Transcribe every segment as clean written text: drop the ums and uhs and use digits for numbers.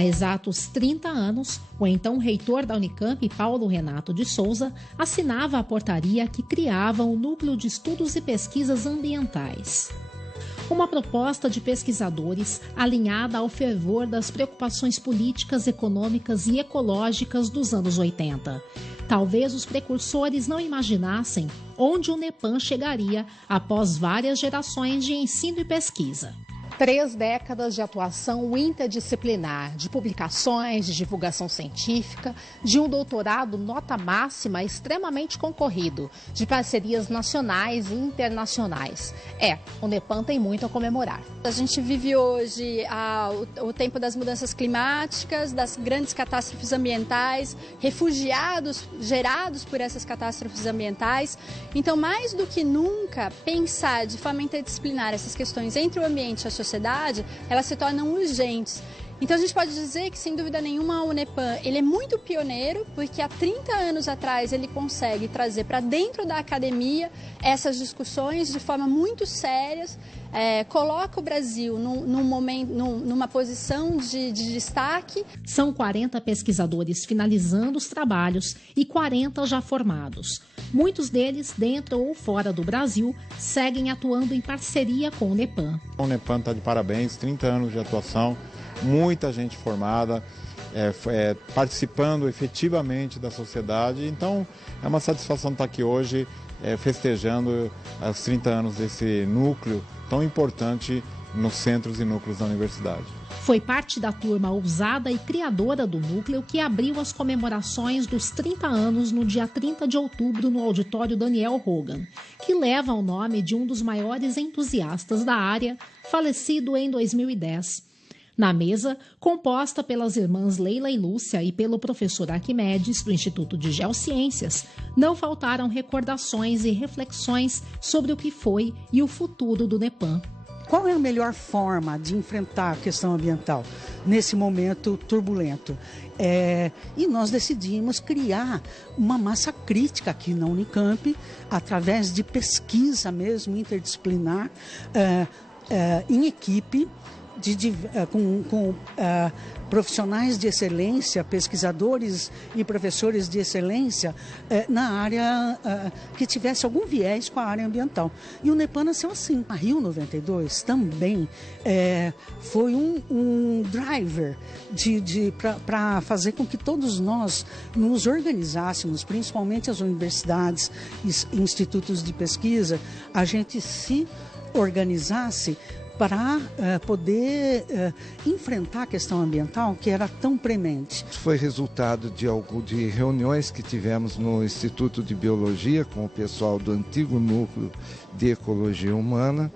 Há exatos 30 anos, o então reitor da Unicamp, Paulo Renato de Souza, assinava a portaria que criava o Núcleo de Estudos e Pesquisas Ambientais. Uma proposta de pesquisadores alinhada ao fervor das preocupações políticas, econômicas e ecológicas dos anos 80. Talvez os precursores não imaginassem onde o NEPAM chegaria após várias gerações de ensino e pesquisa. 3 décadas de atuação interdisciplinar, de publicações, de divulgação científica, de um doutorado nota máxima extremamente concorrido, de parcerias nacionais e internacionais. O NEPAM tem muito a comemorar. A gente vive hoje o tempo das mudanças climáticas, das grandes catástrofes ambientais, refugiados gerados por essas catástrofes ambientais. Então, mais do que nunca, pensar de forma interdisciplinar essas questões entre o ambiente e a sociedade, elas se tornam urgentes. Então a gente pode dizer que, sem dúvida nenhuma, o NEPAM ele é muito pioneiro, porque há 30 anos atrás ele consegue trazer para dentro da academia essas discussões de forma muito sérias, coloca o Brasil numa posição de destaque. São 40 pesquisadores finalizando os trabalhos e 40 já formados. Muitos deles, dentro ou fora do Brasil, seguem atuando em parceria com o NEPAM. O NEPAM está de parabéns, 30 anos de atuação, muita gente formada, participando efetivamente da sociedade. Então, é uma satisfação estar aqui hoje, festejando os 30 anos desse núcleo tão importante nos centros e núcleos da universidade. Foi parte da turma ousada e criadora do núcleo que abriu as comemorações dos 30 anos no dia 30 de outubro no auditório Daniel Hogan, que leva o nome de um dos maiores entusiastas da área, falecido em 2010. Na mesa, composta pelas irmãs Leila e Lúcia e pelo professor Arquimedes, do Instituto de Geociências, não faltaram recordações e reflexões sobre o que foi e o futuro do NEPAM. Qual é a melhor forma de enfrentar a questão ambiental nesse momento turbulento? E nós decidimos criar uma massa crítica aqui na Unicamp, através de pesquisa mesmo interdisciplinar, em equipe, com profissionais de excelência, pesquisadores e professores de excelência na área que tivesse algum viés com a área ambiental. E o NEPAM nasceu assim. A Rio 92 também foi um driver para fazer com que todos nós nos organizássemos, principalmente as universidades e institutos de pesquisa, a gente se organizasse para poder enfrentar a questão ambiental que era tão premente. Foi resultado de reuniões que tivemos no Instituto de Biologia com o pessoal do antigo núcleo de Ecologia Humana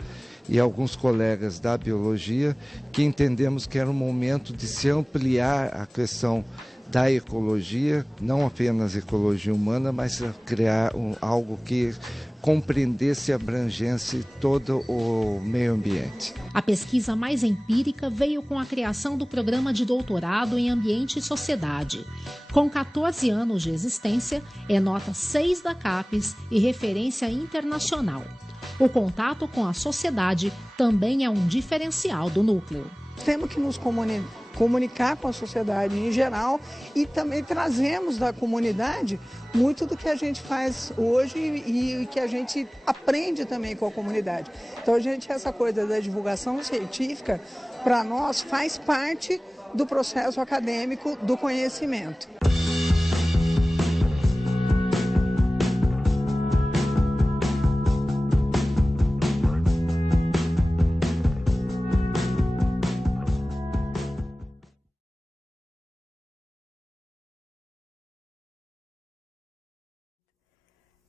e alguns colegas da Biologia, que entendemos que era o momento de se ampliar a questão da ecologia, não apenas ecologia humana, mas criar algo que compreendesse e abrangesse todo o meio ambiente. A pesquisa mais empírica veio com a criação do programa de doutorado em Ambiente e Sociedade. Com 14 anos de existência, é nota 6 da CAPES e referência internacional. O contato com a sociedade também é um diferencial do núcleo. Temos que nos comunicar com a sociedade em geral e também trazemos da comunidade muito do que a gente faz hoje e que a gente aprende também com a comunidade. Então, essa coisa da divulgação científica, para nós, faz parte do processo acadêmico do conhecimento.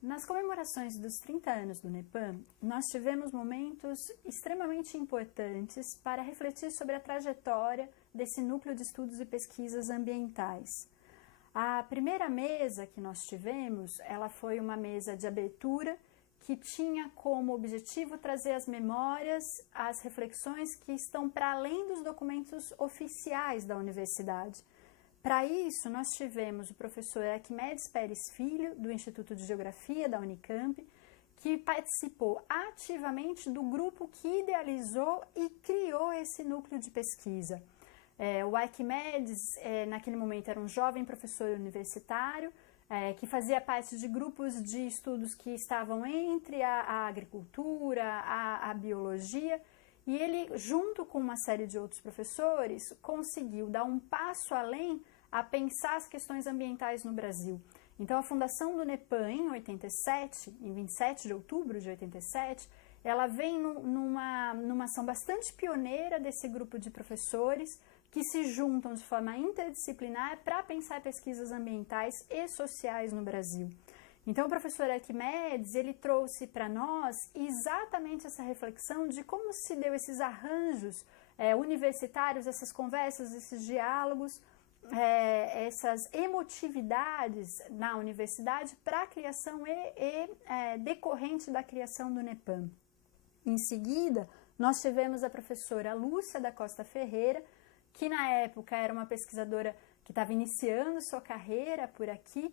Nas comemorações dos 30 anos do NEPAM, nós tivemos momentos extremamente importantes para refletir sobre a trajetória desse núcleo de estudos e pesquisas ambientais. A primeira mesa que nós tivemos, ela foi uma mesa de abertura que tinha como objetivo trazer as memórias, as reflexões que estão para além dos documentos oficiais da universidade. Para isso, nós tivemos o professor Arquimedes Pérez Filho, do Instituto de Geografia da Unicamp, que participou ativamente do grupo que idealizou e criou esse núcleo de pesquisa. O Arquimedes, naquele momento, era um jovem professor universitário, que fazia parte de grupos de estudos que estavam entre a agricultura, a biologia, e ele, junto com uma série de outros professores, conseguiu dar um passo além a pensar as questões ambientais no Brasil. Então, a fundação do NEPAM, em 87, em 27 de outubro de 87, ela vem numa ação bastante pioneira desse grupo de professores que se juntam de forma interdisciplinar para pensar pesquisas ambientais e sociais no Brasil. Então, o professor Arquimedes, ele trouxe para nós exatamente essa reflexão de como se deu esses arranjos universitários, essas conversas, esses diálogos, essas emotividades na universidade para a criação decorrente da criação do NEPAM. Em seguida, nós tivemos a professora Lúcia da Costa Ferreira, que na época era uma pesquisadora que estava iniciando sua carreira por aqui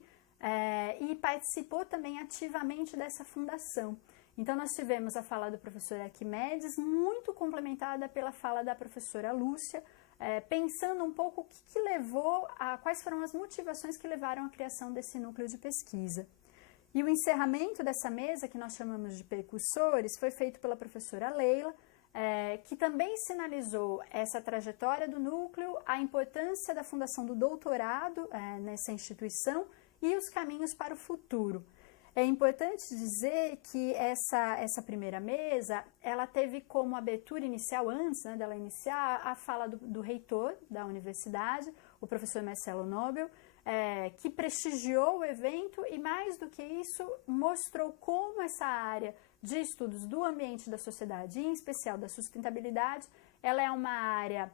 e participou também ativamente dessa fundação. Então, nós tivemos a fala do professor Arquimedes, muito complementada pela fala da professora Lúcia, pensando um pouco o que levou, quais foram as motivações que levaram à criação desse núcleo de pesquisa. E o encerramento dessa mesa, que nós chamamos de percursores, foi feito pela professora Leila, que também sinalizou essa trajetória do núcleo, a importância da fundação do doutorado nessa instituição e os caminhos para o futuro. É importante dizer que essa primeira mesa, ela teve como abertura inicial, antes dela iniciar, a fala do reitor da universidade, o professor Marcelo Nobel, que prestigiou o evento e, mais do que isso, mostrou como essa área de estudos do ambiente e da sociedade, em especial da sustentabilidade, ela é uma área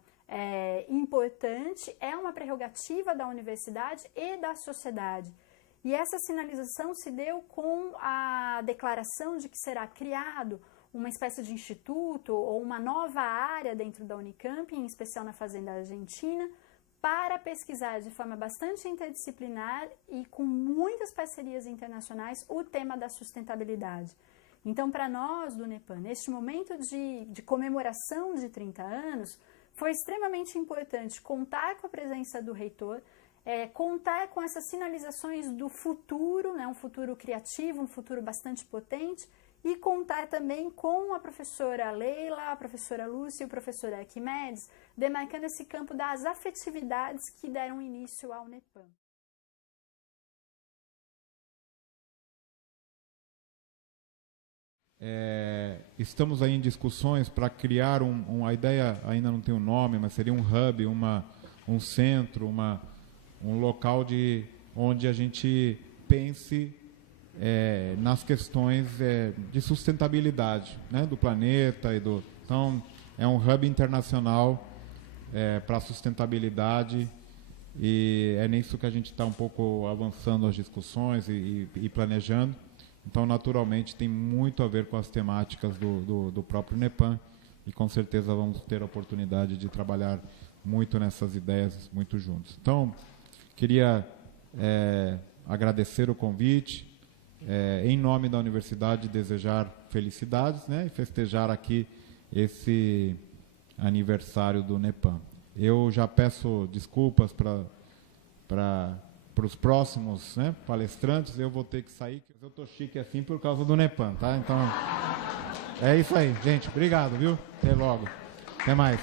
importante, é uma prerrogativa da universidade e da sociedade. E essa sinalização se deu com a declaração de que será criado uma espécie de instituto ou uma nova área dentro da Unicamp, em especial na Fazenda Argentina, para pesquisar de forma bastante interdisciplinar e com muitas parcerias internacionais o tema da sustentabilidade. Então, para nós do NEPAM, neste momento de comemoração de 30 anos, foi extremamente importante contar com a presença do reitor, contar com essas sinalizações do futuro, um futuro criativo, um futuro bastante potente, e contar também com a professora Leila, a professora Lúcia e o professor Arquimedes, demarcando esse campo das afetividades que deram início ao NEPAM. Estamos aí em discussões para criar a ideia ainda não tem um nome, mas seria um hub, um centro, um local onde a gente pense nas questões de sustentabilidade, do planeta então é um hub internacional para a sustentabilidade, e é nisso que a gente está um pouco avançando as discussões e planejando. Então, naturalmente, tem muito a ver com as temáticas do próprio NEPAM, e com certeza vamos ter a oportunidade de trabalhar muito nessas ideias, muito juntos. Então, queria agradecer o convite, em nome da universidade, desejar felicidades, e festejar aqui esse aniversário do NEPAM. Eu já peço desculpas para os próximos palestrantes. Eu vou ter que sair, eu estou chique assim por causa do NEPAM, tá? Então, é isso aí, gente. Obrigado, viu? Até logo. Até mais.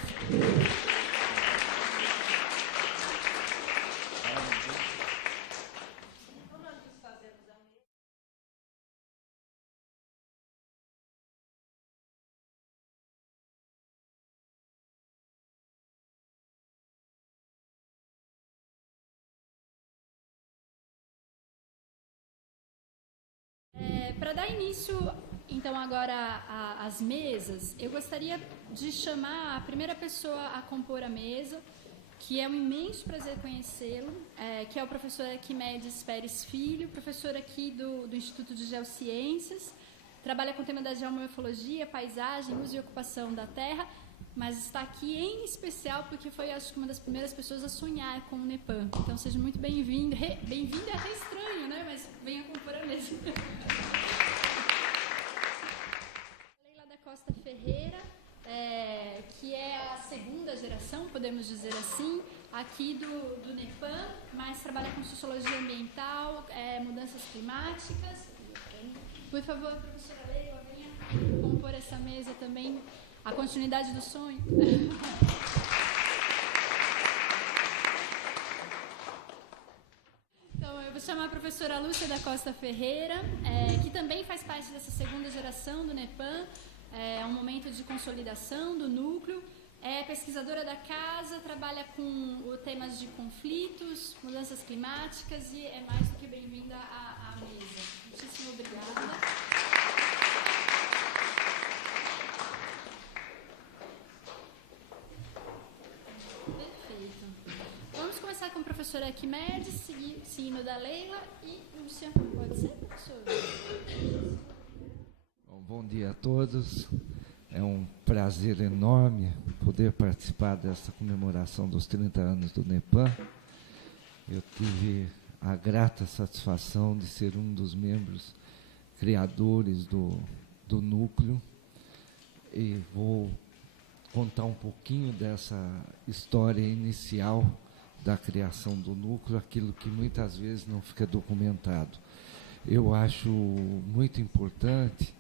Para dar início, então, agora às mesas, eu gostaria de chamar a primeira pessoa a compor a mesa, que é um imenso prazer conhecê-lo, que é o professor Arquimedes Pérez Filho, professor aqui do Instituto de Geociências, trabalha com o tema da geomorfologia, paisagem, uso e ocupação da terra, mas está aqui em especial porque foi, acho que, uma das primeiras pessoas a sonhar com o NEPAM. Então, seja muito bem-vindo. Bem-vindo é até estranho, mas venha compor a mesa. Leila da Costa Ferreira, que é a segunda geração, podemos dizer assim, aqui do NEPAM, mas trabalha com sociologia ambiental, mudanças climáticas. Por favor, professora Leila, venha compor essa mesa também, a continuidade do sonho. Então, eu vou chamar a professora Lúcia da Costa Ferreira, que também faz parte dessa segunda geração do NEPAM. É um momento de consolidação do núcleo. É pesquisadora da casa, trabalha com temas de conflitos, mudanças climáticas e é mais do que bem-vinda à mesa. Muitíssimo obrigada. Perfeito. Vamos começar com a professora Quimedes, seguindo da Leila e Lúcia. Pode ser, professor? Bom dia a todos. É um prazer enorme poder participar dessa comemoração dos 30 anos do NEPAM. Eu tive a grata satisfação de ser um dos membros criadores do núcleo e vou contar um pouquinho dessa história inicial da criação do núcleo, aquilo que muitas vezes não fica documentado. Eu acho muito importante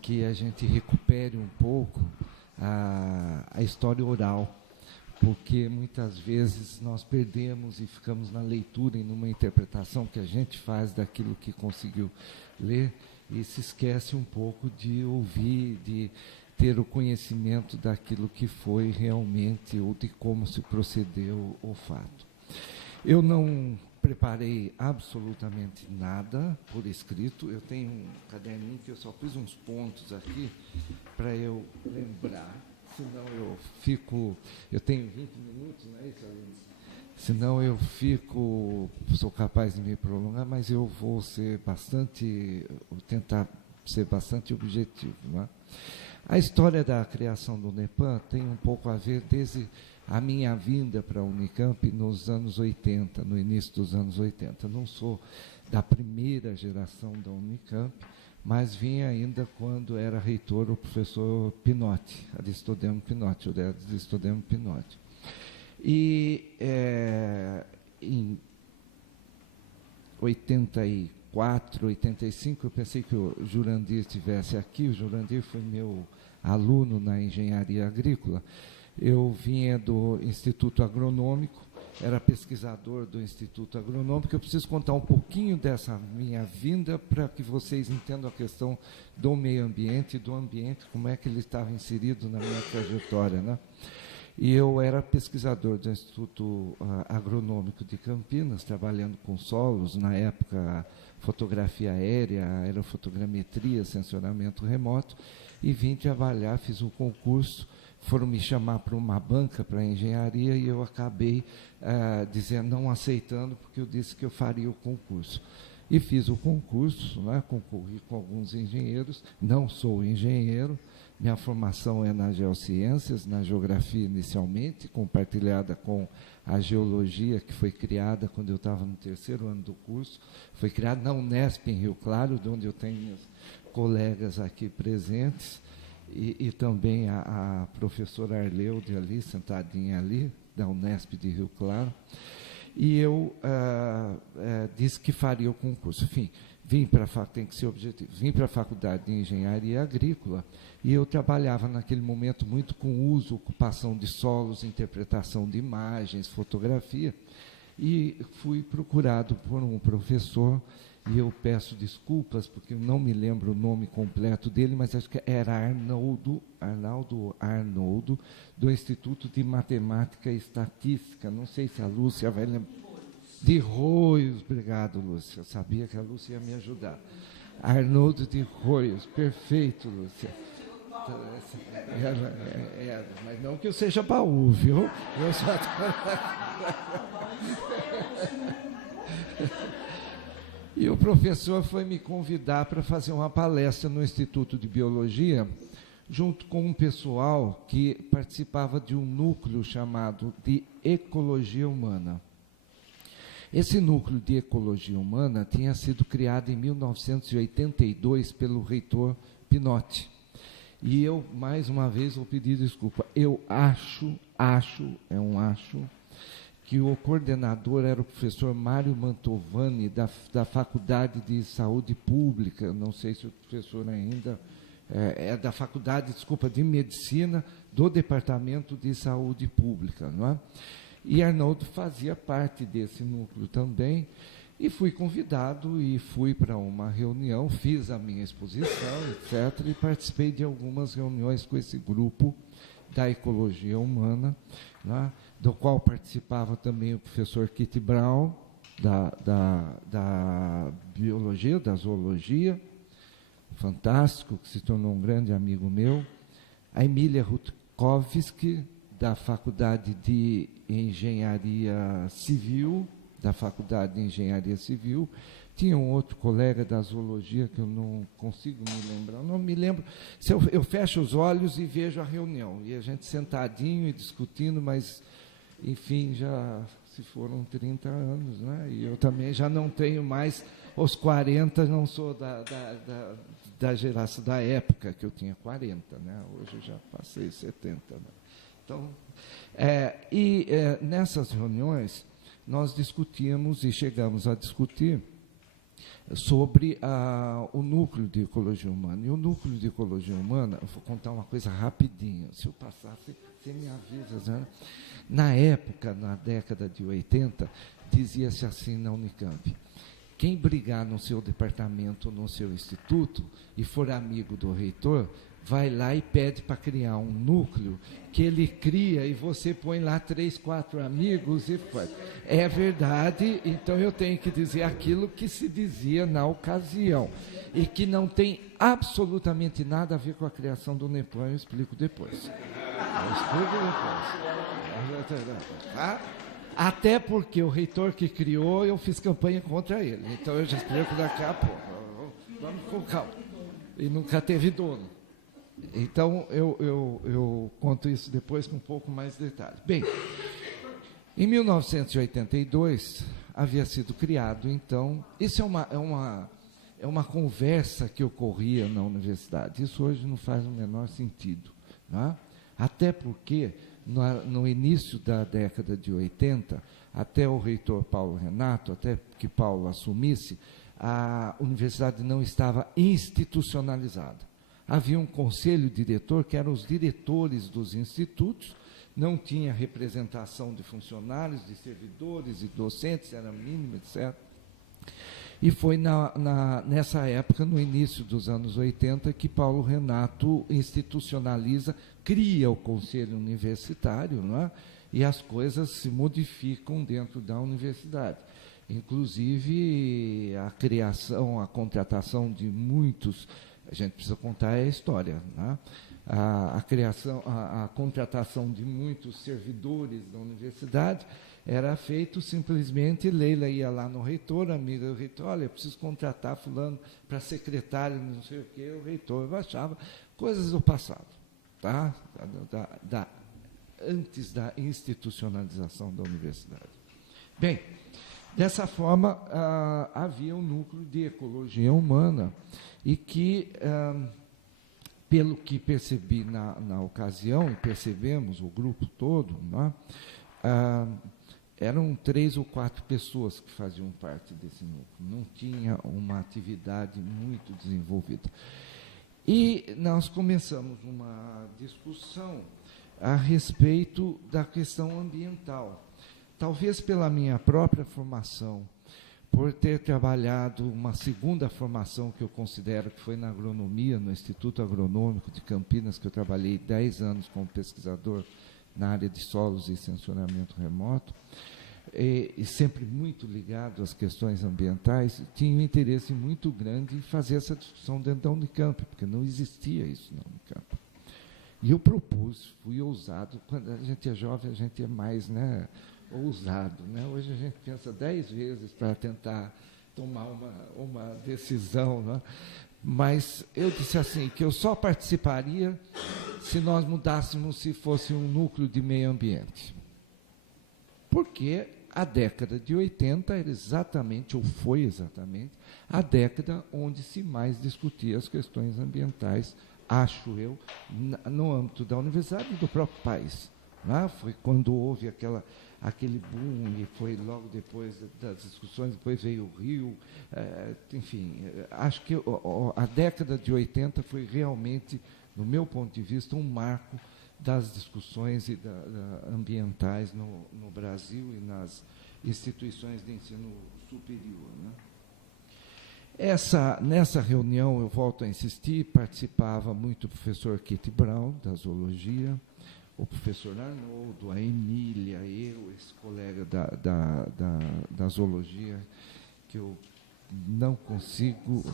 que a gente recupere um pouco a história oral, porque muitas vezes nós perdemos e ficamos na leitura e numa interpretação que a gente faz daquilo que conseguiu ler e se esquece um pouco de ouvir, de ter o conhecimento daquilo que foi realmente ou de como se procedeu o fato. Eu não preparei absolutamente nada por escrito. Eu tenho um caderninho que eu só pus uns pontos aqui para eu lembrar, senão eu fico... Eu tenho 20 minutos, não é isso, Aline? Senão eu sou capaz de me prolongar, mas eu vou tentar ser bastante objetivo. Não é? A história da criação do NEPAM tem um pouco a ver desde a minha vinda para a Unicamp nos anos 80, no início dos anos 80. Não sou da primeira geração da Unicamp, mas vim ainda quando era reitor o professor Pinotti, Aristodemo Pinotti, o Aristodemo Pinotti. E em 84, 85, eu pensei que o Jurandir estivesse aqui. O Jurandir foi meu aluno na engenharia agrícola. Eu vinha do Instituto Agronômico, era pesquisador do Instituto Agronômico. Eu preciso contar um pouquinho dessa minha vinda para que vocês entendam a questão do meio ambiente e do ambiente, como é que ele estava inserido na minha trajetória, né? E eu era pesquisador do Instituto Agronômico de Campinas, trabalhando com solos, na época fotografia aérea, aerofotogrametria, sensoramento remoto, e vim trabalhar, fiz um concurso, foram me chamar para uma banca para engenharia e eu acabei não aceitando, porque eu disse que eu faria o concurso. E fiz o concurso, né, concorri com alguns engenheiros, não sou engenheiro, minha formação é nas geociências, na geografia inicialmente, compartilhada com a geologia, que foi criada quando eu estava no 3º ano do curso, foi criada na Unesp, em Rio Claro, de onde eu tenho meus colegas aqui presentes, e também a professora Arleude ali, sentadinha ali, da Unesp de Rio Claro, e eu disse que faria o concurso. Enfim, tem que ser objetivo, vim para a Faculdade de Engenharia Agrícola, e eu trabalhava naquele momento muito com uso, ocupação de solos, interpretação de imagens, fotografia, e fui procurado por um professor, e eu peço desculpas, porque eu não me lembro o nome completo dele, mas acho que era Arnoldo Arnoldo, do Instituto de Matemática e Estatística. Não sei se a Lúcia vai lembrar. De Roios, obrigado, Lúcia. Eu sabia que a Lúcia ia me ajudar. Arnoldo de Roios, perfeito, Lúcia. Mas não que eu seja baú, viu? Eu só... E o professor foi me convidar para fazer uma palestra no Instituto de Biologia, junto com um pessoal que participava de um núcleo chamado de Ecologia Humana. Esse núcleo de Ecologia Humana tinha sido criado em 1982 pelo reitor Pinotti. E eu, mais uma vez, vou pedir desculpa. Eu acho, que o coordenador era o professor Mário Mantovani, da Faculdade de Saúde Pública. Não sei se o professor ainda é da Faculdade, de Medicina, do Departamento de Saúde Pública, não é? E Arnoldo fazia parte desse núcleo também, e fui convidado e fui para uma reunião, fiz a minha exposição, etc., e participei de algumas reuniões com esse grupo da ecologia humana, né, do qual participava também o professor Kitty Brown, da biologia, da zoologia, fantástico, que se tornou um grande amigo meu, a Emília Rutkowski, da Faculdade de Engenharia Civil, tinha um outro colega da zoologia, que eu não consigo me lembrar, eu não me lembro, se eu fecho os olhos e vejo a reunião, e a gente sentadinho e discutindo, mas, enfim, já se foram 30 anos, né? E eu também já não tenho mais os 40, não sou da geração, da época que eu tinha 40, né? Hoje eu já passei 70, né? Então, nessas reuniões, nós discutíamos e chegamos a discutir sobre o núcleo de ecologia humana. E o núcleo de ecologia humana, eu vou contar uma coisa rapidinho, se eu passar, você me avisa, né? Na época, na década de 80, dizia-se assim na Unicamp: quem brigar no seu departamento, no seu instituto, e for amigo do reitor, vai lá e pede para criar um núcleo que ele cria e você põe lá 3, 4 amigos e faz. É verdade, então eu tenho que dizer aquilo que se dizia na ocasião e que não tem absolutamente nada a ver com a criação do NEPAM, eu explico depois. Tá? Até porque o reitor que criou, eu fiz campanha contra ele, então eu já explico daqui a pouco. Vamos com calma. E nunca teve dono. Então, eu conto isso depois com um pouco mais de detalhe. Bem, em 1982, havia sido criado, então, isso é uma conversa que ocorria na universidade. Isso hoje não faz o menor sentido, né? Até porque, no início da década de 80, até o reitor Paulo Renato, até que Paulo assumisse, a universidade não estava institucionalizada. Havia um conselho diretor, que eram os diretores dos institutos, não tinha representação de funcionários, de servidores e docentes, era mínimo, etc. E foi nessa época, no início dos anos 80, que Paulo Renato institucionaliza, cria o conselho universitário, não é? E as coisas se modificam dentro da universidade. Inclusive, a criação, a contratação de muitos... A gente precisa contar a história, né? A contratação de muitos servidores da universidade era feito simplesmente, Leila ia lá no reitor, amiga do reitor, olha, eu preciso contratar fulano para secretário, não sei o quê, o reitor baixava, coisas do passado, tá? Antes da institucionalização da universidade. Bem, dessa forma, havia um núcleo de ecologia humana, e que, pelo que percebi na ocasião, e percebemos, o grupo todo, né, eram 3 ou 4 pessoas que faziam parte desse núcleo, não tinha uma atividade muito desenvolvida. E nós começamos uma discussão a respeito da questão ambiental. Talvez pela minha própria formação, por ter trabalhado uma segunda formação que eu considero que foi na agronomia, no Instituto Agronômico de Campinas, que eu trabalhei 10 anos como pesquisador na área de solos e sensoramento remoto, e sempre muito ligado às questões ambientais, tinha um interesse muito grande em fazer essa discussão dentro da Unicamp, porque não existia isso na Unicamp. E eu propus, fui ousado, quando a gente é jovem, a gente é mais, né, ousado, né? Hoje a gente pensa 10 vezes para tentar tomar uma decisão, né? Mas eu disse assim, que eu só participaria se nós mudássemos, se fosse um núcleo de meio ambiente. Porque a década de 80 era exatamente, ou foi exatamente, a década onde se mais discutia as questões ambientais acho eu, no âmbito da universidade e do próprio país. Né? Foi quando houve aquele boom, e foi logo depois das discussões, depois veio o Rio, enfim, acho que a década de 80 foi realmente, no meu ponto de vista, um marco das discussões ambientais no Brasil e nas instituições de ensino superior. Né? Nessa reunião, eu volto a insistir, participava muito o professor Kitty Brown, da zoologia, o professor Arnoldo, a Emília, eu, esse colega da zoologia, que eu não consigo...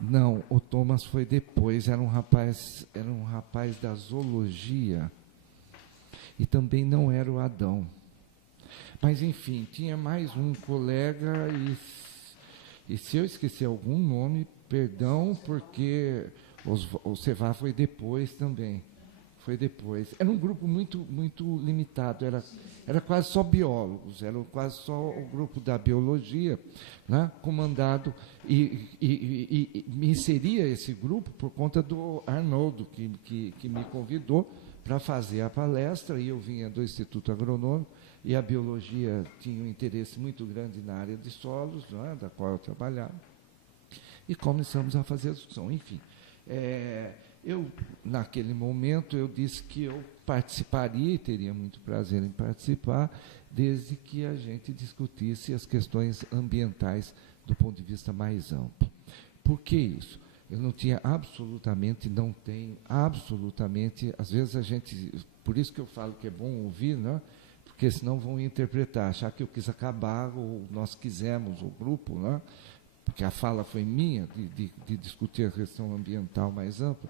Não, o Thomas foi depois, era um rapaz da zoologia, e também não era o Adão. Mas, enfim, tinha mais um colega, e se eu esquecer algum nome, perdão, porque o Cevá foi depois também. Foi depois. Era um grupo muito, muito limitado, era quase só biólogos, era quase só o grupo da biologia, né, comandado, e me inseria esse grupo por conta do Arnoldo, que me convidou para fazer a palestra, e eu vinha do Instituto Agronômico, e a biologia tinha um interesse muito grande na área de solos, né, da qual eu trabalhava, e começamos a fazer a discussão. Enfim, naquele momento, eu disse que eu participaria, e teria muito prazer em participar, desde que a gente discutisse as questões ambientais do ponto de vista mais amplo. Por que isso? Eu não tinha absolutamente, não tenho absolutamente, às vezes a gente, por isso que eu falo que é bom ouvir, né? Porque senão vão interpretar, achar que eu quis acabar, ou nós quisemos, o grupo, né? Porque a fala foi minha, de discutir a questão ambiental mais ampla.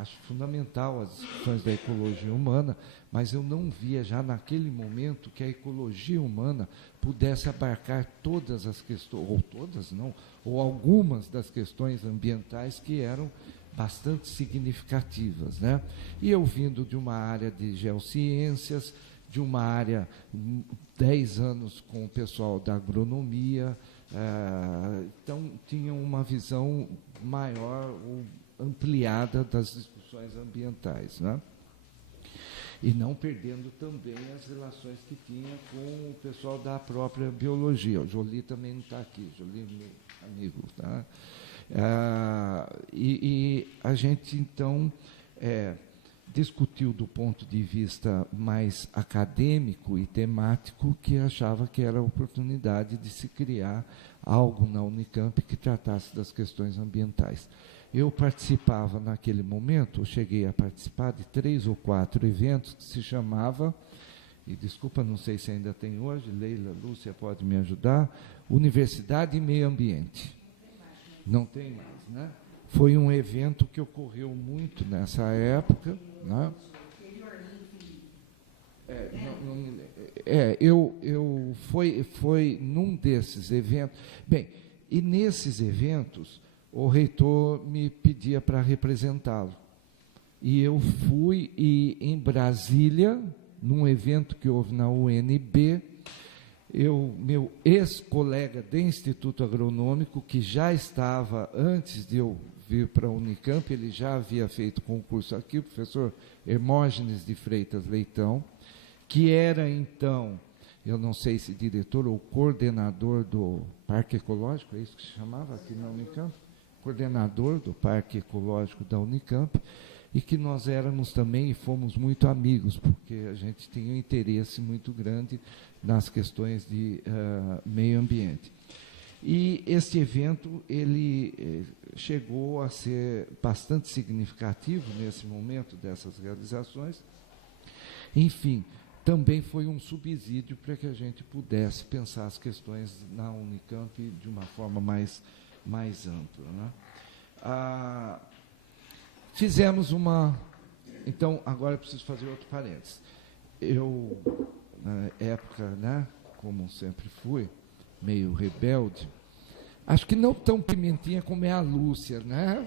Acho fundamental as discussões da ecologia humana, mas eu não via já naquele momento que a ecologia humana pudesse abarcar todas as questões, ou todas não, ou algumas das questões ambientais que eram bastante significativas, né? E eu vindo de uma área de geociências, de uma área 10 anos com o pessoal da agronomia, então tinha uma visão maior ou ampliada das discussões ambientais, né? E não perdendo também as relações que tinha com o pessoal da própria biologia. O Jolie também não está aqui, Jolie é meu amigo. Tá? E a gente, então, discutiu do ponto de vista mais acadêmico e temático, que achava que era a oportunidade de se criar algo na Unicamp que tratasse das questões ambientais. Eu participava naquele momento, eu cheguei a participar de 3 ou 4 eventos que se chamava, e desculpa, não sei se ainda tem hoje, Leila, Lúcia pode me ajudar, Universidade e Meio Ambiente. Não tem mais, né? Foi um evento que ocorreu muito nessa época, né? Foi num desses eventos. Bem, e nesses eventos, o reitor me pedia para representá-lo. E eu fui, e em Brasília, num evento que houve na UNB, meu ex-colega do Instituto Agronômico, que já estava, antes de eu vir para a Unicamp, ele já havia feito concurso aqui, o professor Hermógenes de Freitas Leitão, que era, então, eu não sei se diretor ou coordenador do Parque Ecológico, é isso que se chamava aqui na Unicamp? Coordenador do Parque Ecológico da Unicamp, e que nós éramos também e fomos muito amigos, porque a gente tinha um interesse muito grande nas questões de meio ambiente. E este evento, ele chegou a ser bastante significativo nesse momento dessas realizações. Enfim, também foi um subsídio para que a gente pudesse pensar as questões na Unicamp de uma forma mais ampla, né? Fizemos uma... Então, agora eu preciso fazer outro parênteses. Eu, na época, né, como sempre fui, meio rebelde, acho que não tão pimentinha como é a Lúcia, né?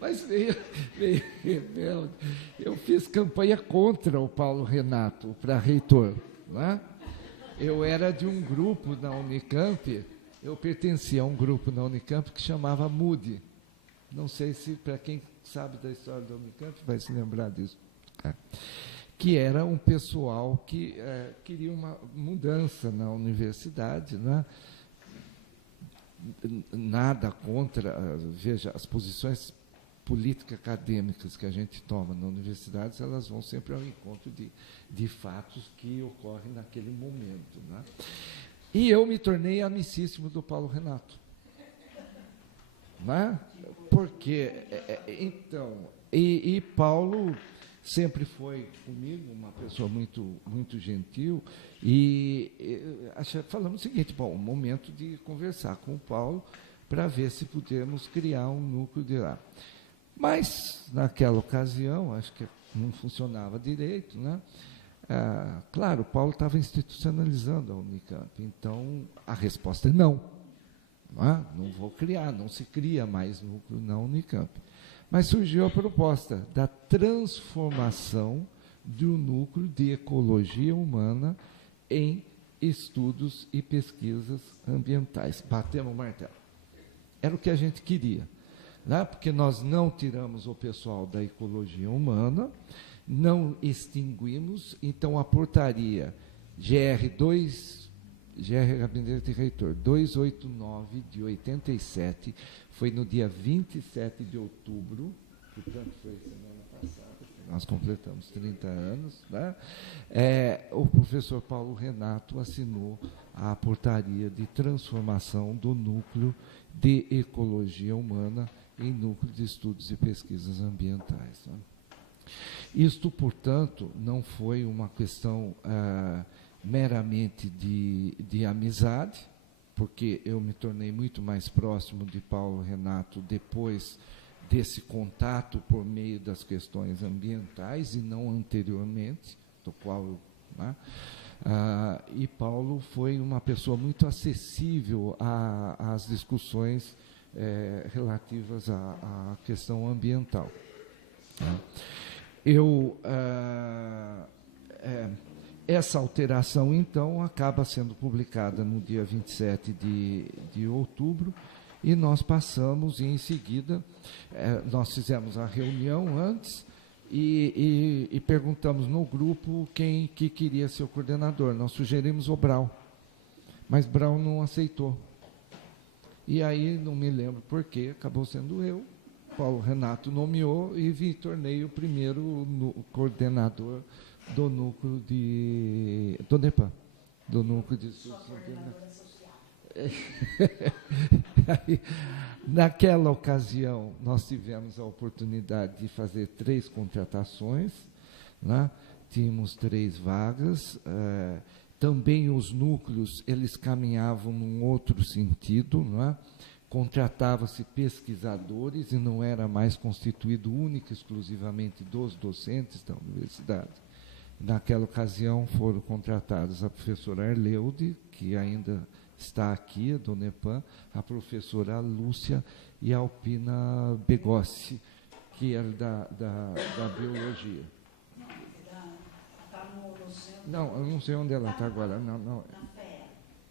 Mas meio rebelde. Eu fiz campanha contra o Paulo Renato, para reitor, né? Eu era de um grupo na Unicamp, eu pertencia a um grupo na Unicamp que chamava MUDE, Não sei se, para quem sabe da história da Unicamp, vai se lembrar disso. Que era um pessoal que queria uma mudança na universidade, né? Nada contra, veja, as posições políticas acadêmicas que a gente toma na universidade, elas vão sempre ao encontro de fatos que ocorrem naquele momento, né? E eu me tornei amicíssimo do Paulo Renato, né? Porque, então, e Paulo sempre foi comigo uma pessoa muito gentil, e falamos o seguinte: bom, momento de conversar com o Paulo para ver se podemos criar um núcleo de lá. Mas, naquela ocasião, acho que não funcionava direito, né? Claro, o Paulo estava institucionalizando a Unicamp, então a resposta é não. Não vou criar, não se cria mais núcleo na Unicamp. Mas surgiu a proposta da transformação do núcleo de ecologia humana em estudos e pesquisas ambientais. Batemos o martelo. Era o que a gente queria, né? Porque nós não tiramos o pessoal da ecologia humana, não extinguimos, então a portaria Gabinete de Reitor 289 de 87, foi no dia 27 de outubro, portanto foi semana passada, nós completamos 30 anos, né? O professor Paulo Renato assinou a portaria de transformação do núcleo de ecologia humana em núcleo de estudos e pesquisas ambientais, né? Isto, portanto, não foi uma questão meramente de amizade, porque eu me tornei muito mais próximo de Paulo Renato depois desse contato por meio das questões ambientais e não anteriormente, do qual, né? E Paulo foi uma pessoa muito acessível às discussões relativas à questão ambiental, né? Essa alteração, então, acaba sendo publicada no dia 27 de outubro, e nós passamos, e em seguida, nós fizemos a reunião antes e perguntamos no grupo quem que queria ser o coordenador. Nós sugerimos o Brau, mas Brau não aceitou. E aí, não me lembro por quê, acabou sendo eu. Paulo Renato nomeou e me tornei o primeiro coordenador do núcleo do NEPAM, do núcleo de estudos ambientais. Naquela ocasião, nós tivemos a oportunidade de fazer 3 contratações, né? Tínhamos 3 vagas. Também os núcleos, eles caminhavam num outro sentido, né? Contratava-se pesquisadores e não era mais constituído único e exclusivamente dos docentes da universidade. Naquela ocasião foram contratados a professora Arleude, que ainda está aqui, do NEPAM, a professora Lúcia e a Alpina Begossi, que era da biologia. Não, eu não sei onde ela está agora. Não.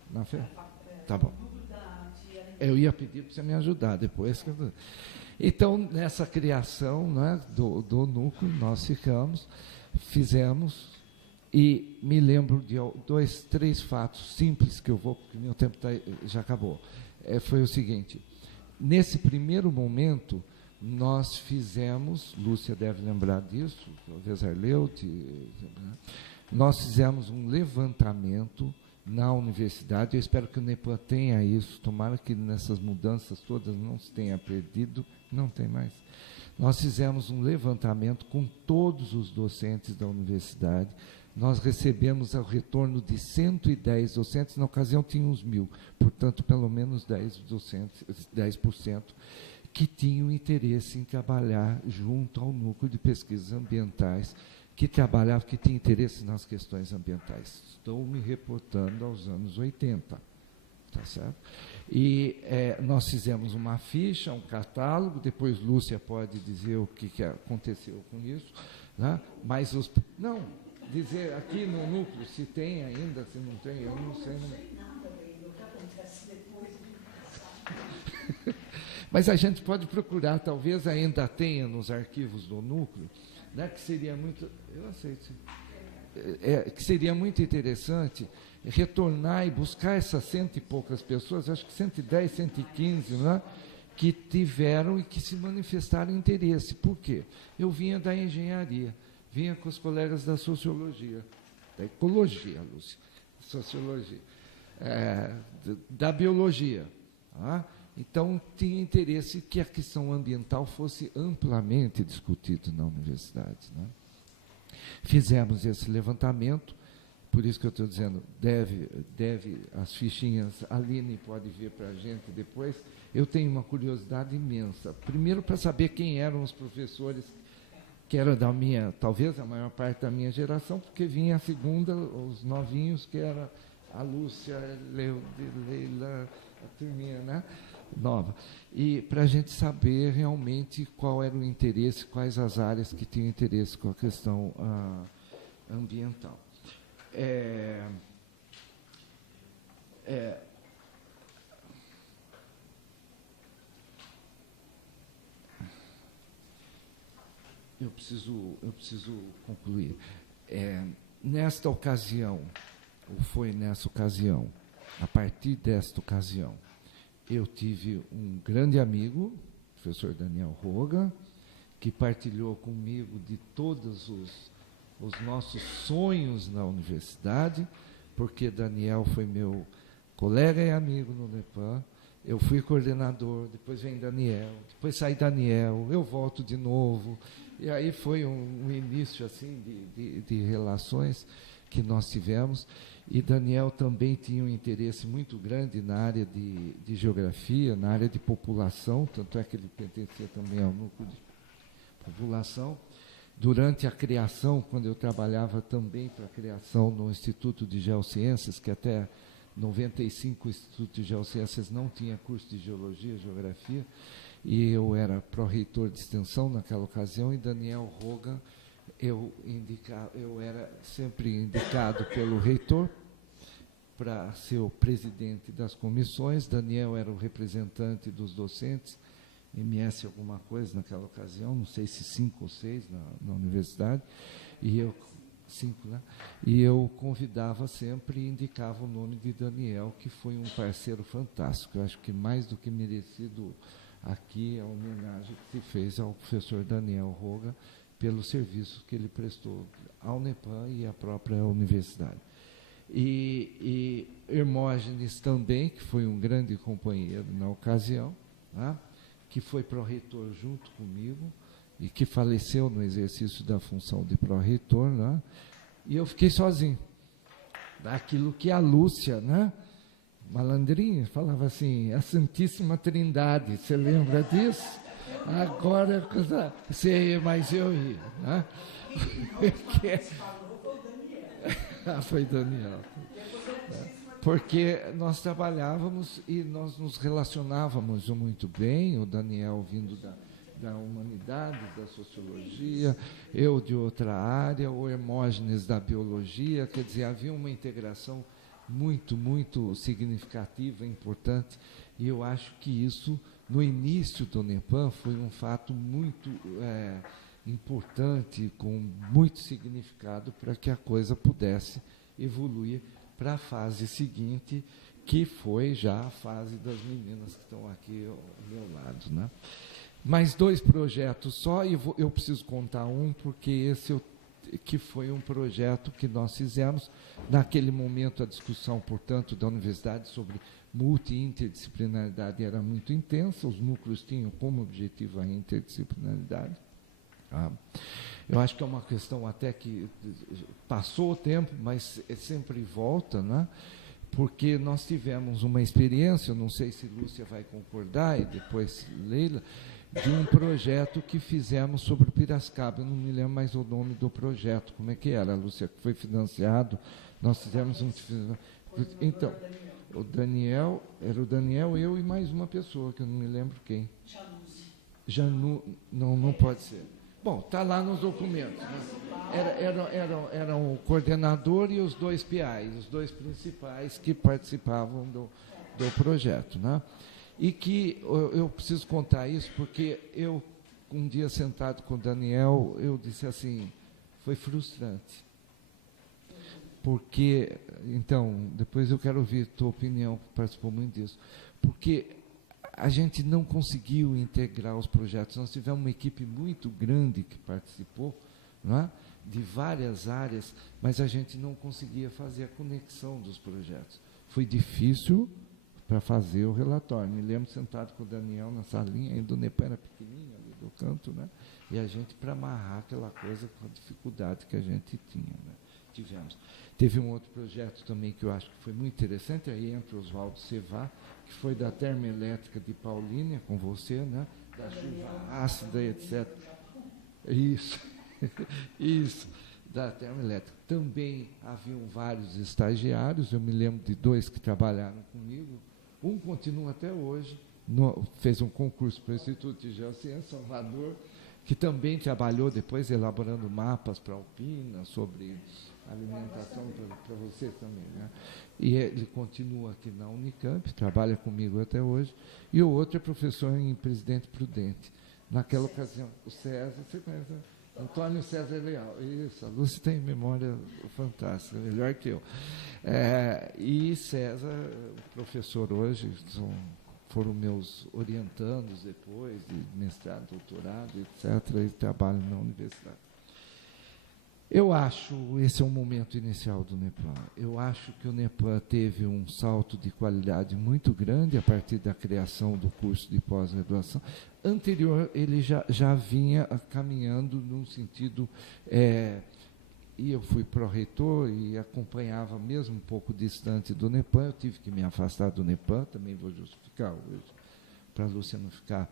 Na fé? Tá bom. Eu ia pedir para você me ajudar depois. Então, nessa criação, né, do núcleo, nós fizemos, e me lembro de 2, 3 fatos simples que eu vou, porque meu tempo já acabou. Foi o seguinte: nesse primeiro momento, nós fizemos, Lúcia deve lembrar disso, talvez Arleude, nós fizemos um levantamento na universidade. Eu espero que o NEPAM tenha isso, tomara que nessas mudanças todas não se tenha perdido, não tem mais. Nós fizemos um levantamento com todos os docentes da universidade, nós recebemos o retorno de 110 docentes, na ocasião tinha uns 1.000, portanto, pelo menos 10% que tinham interesse em trabalhar junto ao núcleo de pesquisas ambientais, que tinha interesse nas questões ambientais. Estou me reportando aos anos 80, tá certo? E nós fizemos uma ficha, um catálogo, depois Lúcia pode dizer o que aconteceu com isso, né? Mas dizer aqui no núcleo se tem ainda, se não tem, eu não sei. Não sei nada ainda, o que acontece depois de passar. Mas a gente pode procurar, talvez ainda tenha nos arquivos do núcleo, né, que seria muito, eu aceito, que seria muito interessante retornar e buscar essas 100 e poucas pessoas, acho que 110, 115, né, que tiveram e que se manifestaram interesse. Por quê? Eu vinha da engenharia, vinha com os colegas da sociologia, da ecologia, Lúcia, sociologia, da biologia. Tá? Então, tinha interesse que a questão ambiental fosse amplamente discutida na universidade. Né? Fizemos esse levantamento, por isso que eu estou dizendo, deve as fichinhas, a Aline pode ver para a gente depois. Eu tenho uma curiosidade imensa. Primeiro, para saber quem eram os professores que eram da minha, talvez a maior parte da minha geração, porque vinha a segunda, os novinhos, que era a Lúcia, Leila, a turminha, né? Nova. E para a gente saber realmente qual era o interesse, quais as áreas que tinham interesse com a questão ambiental. Eu preciso concluir. Nesta ocasião, ou foi nessa ocasião, a partir desta ocasião, eu tive um grande amigo, o professor Daniel Roga, que partilhou comigo de todos os nossos sonhos na universidade, porque Daniel foi meu colega e amigo no NEPAM, eu fui coordenador, depois vem Daniel, depois sai Daniel, eu volto de novo, e aí foi um início assim de relações que nós tivemos, e Daniel também tinha um interesse muito grande na área de geografia, na área de população, tanto é que ele pertencia também ao núcleo de população. Durante a criação, quando eu trabalhava também para a criação no Instituto de Geociências, que até 95 o Instituto de Geociências não tinha curso de Geologia e Geografia, e eu era pró-reitor de extensão naquela ocasião, e Daniel Roga, eu era sempre indicado pelo reitor para ser o presidente das comissões. Daniel era o representante dos docentes, MS alguma coisa naquela ocasião, não sei se 5 ou 6 na universidade, e eu 5, né? E eu convidava sempre e indicava o nome de Daniel, que foi um parceiro fantástico. Eu acho que mais do que merecido aqui a homenagem que se fez ao professor Daniel Roga pelo serviço que ele prestou ao NEPAM e à própria universidade. E Hermógenes também, que foi um grande companheiro na ocasião, né? Que foi pró-reitor junto comigo e que faleceu no exercício da função de pró-reitor, né? E eu fiquei sozinho. Daquilo que a Lúcia, né, malandrinha, falava assim, a Santíssima Trindade, você lembra disso? Agora, sei, mas eu ia, né? Foi Daniel. Porque nós trabalhávamos e nós nos relacionávamos muito bem, o Daniel vindo da humanidade, da sociologia, eu de outra área, o Hermógenes da biologia, quer dizer, havia uma integração muito, muito significativa, importante, e eu acho que isso, no início do NEPAM, foi um fato muito importante, com muito significado, para que a coisa pudesse evoluir para a fase seguinte, que foi já a fase das meninas que estão aqui ao meu lado, né? Mais 2 projetos só, e eu preciso contar um, porque esse que foi um projeto que nós fizemos. Naquele momento, a discussão, portanto, da universidade sobre multi- e interdisciplinaridade era muito intensa, os núcleos tinham como objetivo a interdisciplinaridade. Eu acho que é uma questão até que passou o tempo, mas sempre volta, né? Porque nós tivemos uma experiência, não sei se Lúcia vai concordar, e depois Leila, de um projeto que fizemos sobre Piracicaba. Eu não me lembro mais o nome do projeto. Como é que era, Lúcia? Que foi financiado. Nós fizemos um... Então, o Daniel, era o Daniel, eu e mais uma pessoa, que eu não me lembro quem. Janu, não pode ser. Bom, está lá nos documentos. Né? Eram o coordenador e os 2 PIs, os 2 principais que participavam do projeto. Né? E que eu preciso contar isso porque eu, um dia sentado com o Daniel, eu disse assim, foi frustrante. Porque, então, depois eu quero ouvir a tua opinião, que participou muito disso. Porque a gente não conseguiu integrar os projetos. Nós tivemos uma equipe muito grande que participou, não é? De várias áreas, mas a gente não conseguia fazer a conexão dos projetos. Foi difícil para fazer o relatório. Me lembro sentado com o Daniel na salinha, ainda o Nepan era pequenininho ali do canto, né? E a gente, para amarrar aquela coisa com a dificuldade que a gente tinha, né? Tivemos. Teve um outro projeto também que eu acho que foi muito interessante, aí entra o Oswaldo Cevá, que foi da termoelétrica de Paulínia, com você, né? Da chuva ácida, etc. Isso, isso, da termoelétrica. Também haviam vários estagiários, eu me lembro de 2 que trabalharam comigo, um continua até hoje, fez um concurso para o Instituto de Geociência, Salvador, que também trabalhou depois elaborando mapas para a Alpina, sobre alimentação para você também, né? E ele continua aqui na Unicamp, trabalha comigo até hoje, e o outro é professor em Presidente Prudente. Naquela ocasião, o César, você conhece, né? Antônio César Leal, isso, a Lúcia tem memória fantástica, melhor que eu. E César, o professor hoje, foram meus orientandos depois, de mestrado, doutorado, etc., e trabalham na universidade. Eu acho, esse é o momento inicial do Nepan, eu acho que o Nepan teve um salto de qualidade muito grande a partir da criação do curso de pós-graduação. Anterior, ele já vinha caminhando num sentido, e eu fui pró-reitor e acompanhava mesmo um pouco distante do Nepan, eu tive que me afastar do Nepan, também vou justificar hoje, para a Lúcia não ficar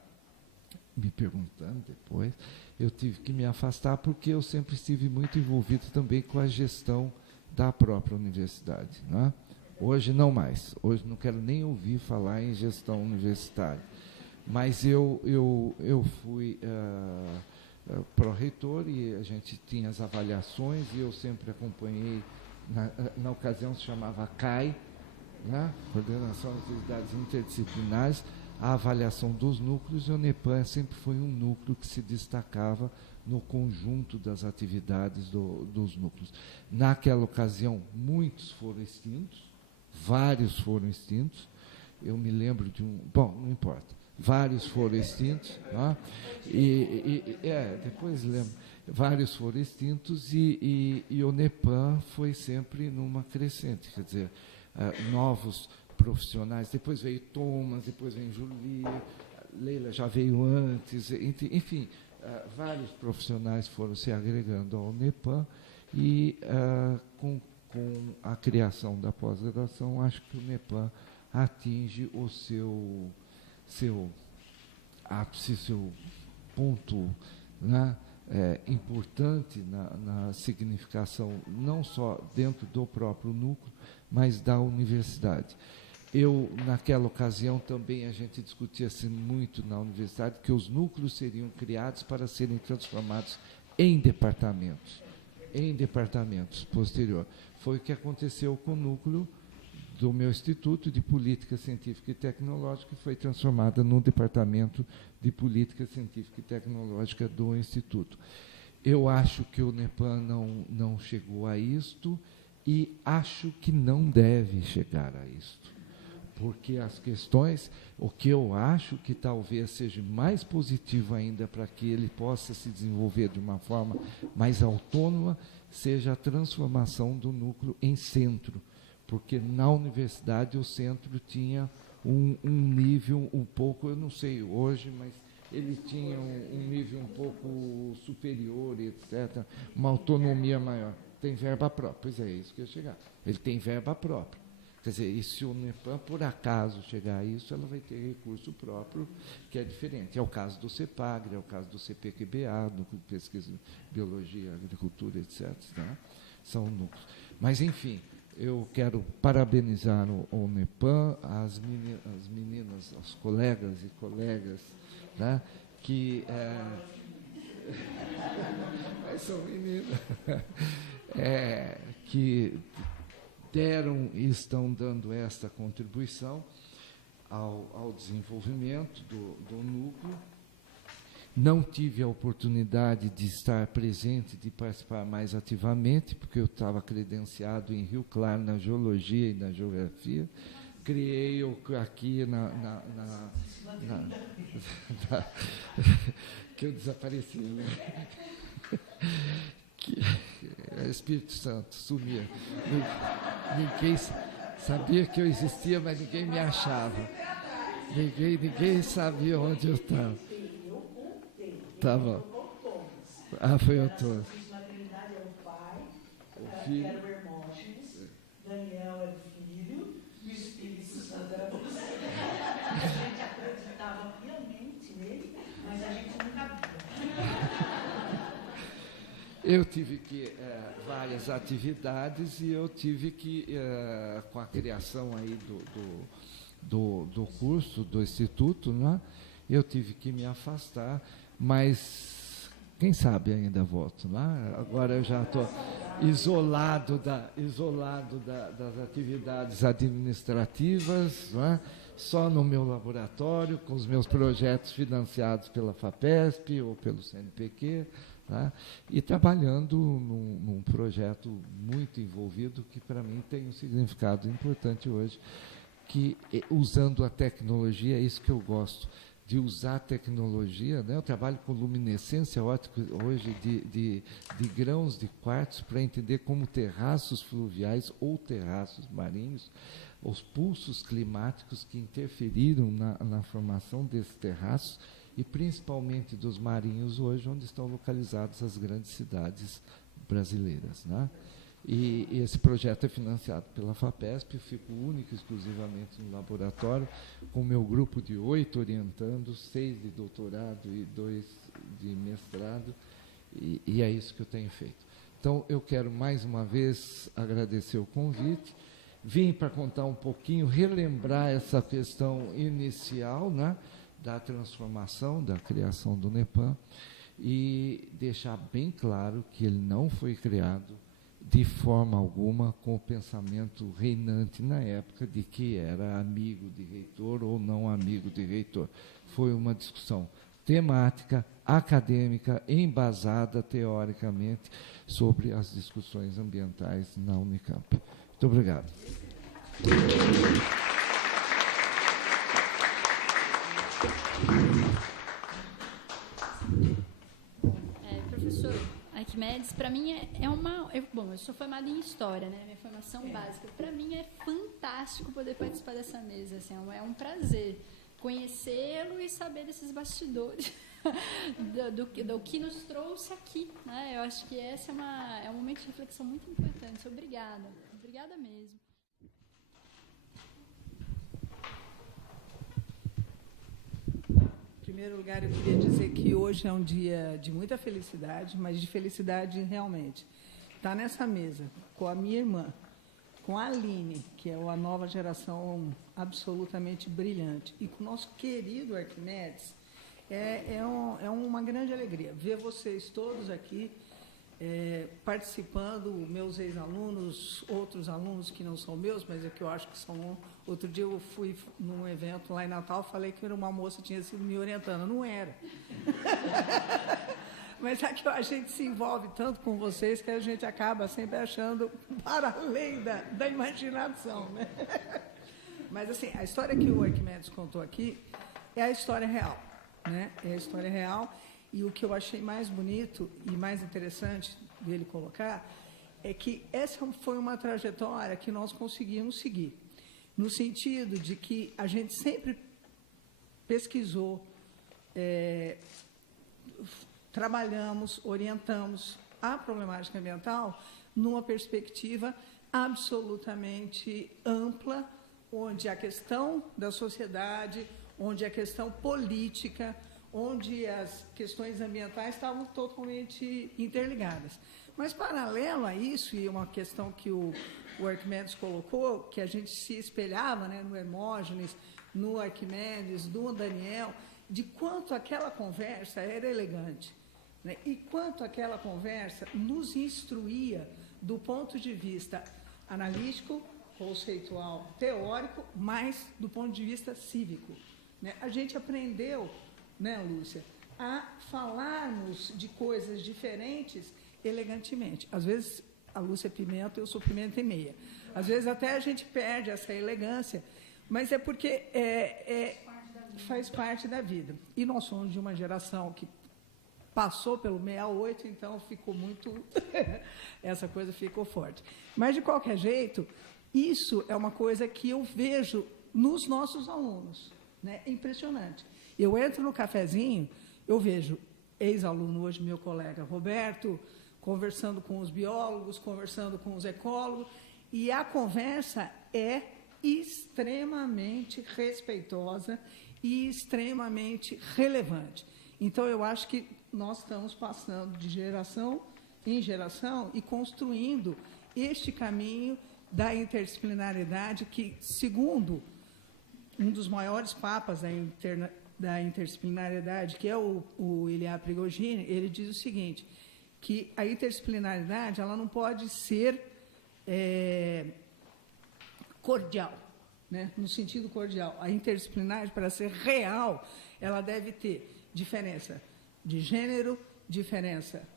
me perguntando depois, eu tive que me afastar porque eu sempre estive muito envolvido também com a gestão da própria universidade, né? Hoje não mais, hoje não quero nem ouvir falar em gestão universitária, mas eu fui pró-reitor e a gente tinha as avaliações e eu sempre acompanhei, na ocasião se chamava CAI, né? Coordenação das Atividades Interdisciplinares, a avaliação dos núcleos, e o Nepan sempre foi um núcleo que se destacava no conjunto das atividades dos núcleos. Naquela ocasião, muitos foram extintos, vários foram extintos, eu me lembro de um... Bom, não importa. Vários foram extintos, né? Depois lembro. Vários foram extintos e o Nepan foi sempre numa crescente, quer dizer, novos profissionais, depois veio Thomas, depois veio Julia, Leila já veio antes, enfim, vários profissionais foram se agregando ao Nepan e com a criação da pós-graduação, acho que o Nepan atinge o seu ápice, seu ponto, né, importante na significação, não só dentro do próprio núcleo, mas da universidade. Naquela ocasião, também a gente discutia assim, muito na universidade que os núcleos seriam criados para serem transformados em departamentos posterior. Foi o que aconteceu com o núcleo do meu Instituto de Política Científica e Tecnológica, que foi transformada no Departamento de Política Científica e Tecnológica do Instituto. Eu acho que o Nepan não chegou a isto e acho que não deve chegar a isto. Porque as questões, o que eu acho que talvez seja mais positivo ainda para que ele possa se desenvolver de uma forma mais autônoma, seja a transformação do núcleo em centro. Porque na universidade o centro tinha um nível um pouco, eu não sei hoje, mas ele tinha um nível um pouco superior, etc., uma autonomia maior. Tem verba própria, pois é isso que eu ia chegar. Ele tem verba própria. Quer dizer, e se o Nepan, por acaso, chegar a isso, ela vai ter recurso próprio, que é diferente. É o caso do CEPAGRE, é o caso do CPQBA, Núcleo de Pesquisa em Biologia, Agricultura, etc. Né? São núcleos. Mas, enfim, eu quero parabenizar o Nepan, as meninas, os colegas e colegas, né, que... mas são meninas, que deram e estão dando esta contribuição. ao desenvolvimento do núcleo. Não tive a oportunidade de estar presente, de participar mais ativamente, porque eu estava credenciado em Rio Claro na geologia e na geografia. Criei aqui que eu desapareci, né? Espírito Santo, sumia. Ninguém sabia que eu existia, mas ninguém me achava. Ninguém sabia onde eu estava. Tá bom. Foi o Todos. O filho. Era o Hermógenes, Daniel era o filho, e o Espírito Santo era você. A gente acreditava piamente nele, mas a gente nunca via. Eu tive que várias atividades e eu tive que, com a criação aí do curso, do Instituto, né, eu tive que me afastar, mas quem sabe ainda volto lá. Agora eu já estou isolado das atividades administrativas, né, só no meu laboratório, com os meus projetos financiados pela FAPESP ou pelo CNPq, tá? E trabalhando num projeto muito envolvido, que para mim tem um significado importante hoje, que usando a tecnologia, é isso que eu gosto, de usar a tecnologia, né? Eu trabalho com luminescência óptica hoje de grãos de quartzo para entender como terraços fluviais ou terraços marinhos, os pulsos climáticos que interferiram na formação desses terraços, e principalmente dos marinhos hoje, onde estão localizadas as grandes cidades brasileiras, né? E esse projeto é financiado pela FAPESP, eu fico único e exclusivamente no laboratório, com o meu grupo de 8 orientandos, 6 de doutorado e 2 de mestrado, e é isso que eu tenho feito. Então, eu quero mais uma vez agradecer o convite, vim para contar um pouquinho, relembrar essa questão inicial, né, da transformação, da criação do NEPAM, e deixar bem claro que ele não foi criado de forma alguma com o pensamento reinante na época de que era amigo de reitor ou não amigo de reitor. Foi uma discussão temática, acadêmica, embasada teoricamente sobre as discussões ambientais na Unicamp. Muito obrigado. Professor Arquimedes, para mim bom, eu sou formada em História, né, minha formação básica. Para mim é fantástico poder participar dessa mesa, assim, é um prazer conhecê-lo e saber desses bastidores do que nos trouxe aqui, né? Eu acho que esse é um momento de reflexão muito importante. Obrigada mesmo. Em primeiro lugar, eu queria dizer que hoje é um dia de muita felicidade, mas de felicidade realmente. Estar nessa mesa com a minha irmã, com a Aline, que é a nova geração absolutamente brilhante, e com o nosso querido Arquimedes, é uma grande alegria ver vocês todos aqui participando, meus ex-alunos, outros alunos que não são meus, mas é que eu acho que são. Outro dia eu fui num evento lá em Natal, falei que uma moça tinha sido me orientando, não era. Mas é que a gente se envolve tanto com vocês que a gente acaba sempre achando para além da imaginação, né? Mas assim, a história que o Arquimedes contou aqui é a história real, né? É a história real. E o que eu achei mais bonito e mais interessante dele colocar é que essa foi uma trajetória que nós conseguimos seguir, no sentido de que a gente sempre pesquisou, trabalhamos, orientamos a problemática ambiental numa perspectiva absolutamente ampla, onde a questão da sociedade, onde a questão política, onde as questões ambientais estavam totalmente interligadas. Mas, paralelo a isso, e uma questão que o Arquimedes colocou, que a gente se espelhava, né, no Hermógenes, no Arquimedes, no Daniel, de quanto aquela conversa era elegante, né, e quanto aquela conversa nos instruía do ponto de vista analítico, conceitual, teórico, mas do ponto de vista cívico. Né? A gente aprendeu, né, Lúcia, a falarmos de coisas diferentes elegantemente. Às vezes, a Lúcia é pimenta, eu sou pimenta e meia. Às vezes, até a gente perde essa elegância, mas é porque faz parte da vida. E nós somos de uma geração que passou pelo 68, então ficou muito... essa coisa ficou forte. Mas, de qualquer jeito, isso é uma coisa que eu vejo nos nossos alunos. Né? É impressionante. Eu entro no cafezinho, eu vejo ex-aluno, hoje meu colega Roberto, conversando com os biólogos, conversando com os ecólogos, e a conversa é extremamente respeitosa e extremamente relevante. Então, eu acho que nós estamos passando de geração em geração e construindo este caminho da interdisciplinaridade que, segundo um dos maiores papas da interdisciplinaridade, que é o Ilya Prigogine, ele diz o seguinte, que a interdisciplinaridade ela não pode ser cordial, né? No sentido cordial. A interdisciplinaridade, para ser real, ela deve ter diferença de gênero, diferença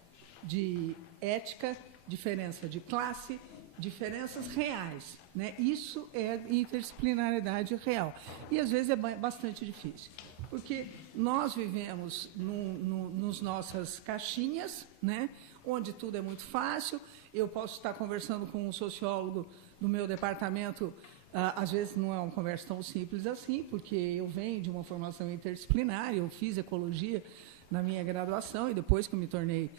de ética, diferença de classe, diferenças reais. Né? Isso é interdisciplinaridade real. E, às vezes, é bastante difícil, porque nós vivemos nos nossas caixinhas, né? Onde tudo é muito fácil. Eu posso estar conversando com um sociólogo do meu departamento, às vezes não é uma conversa tão simples assim, porque eu venho de uma formação interdisciplinar, eu fiz ecologia na minha graduação e depois que eu me tornei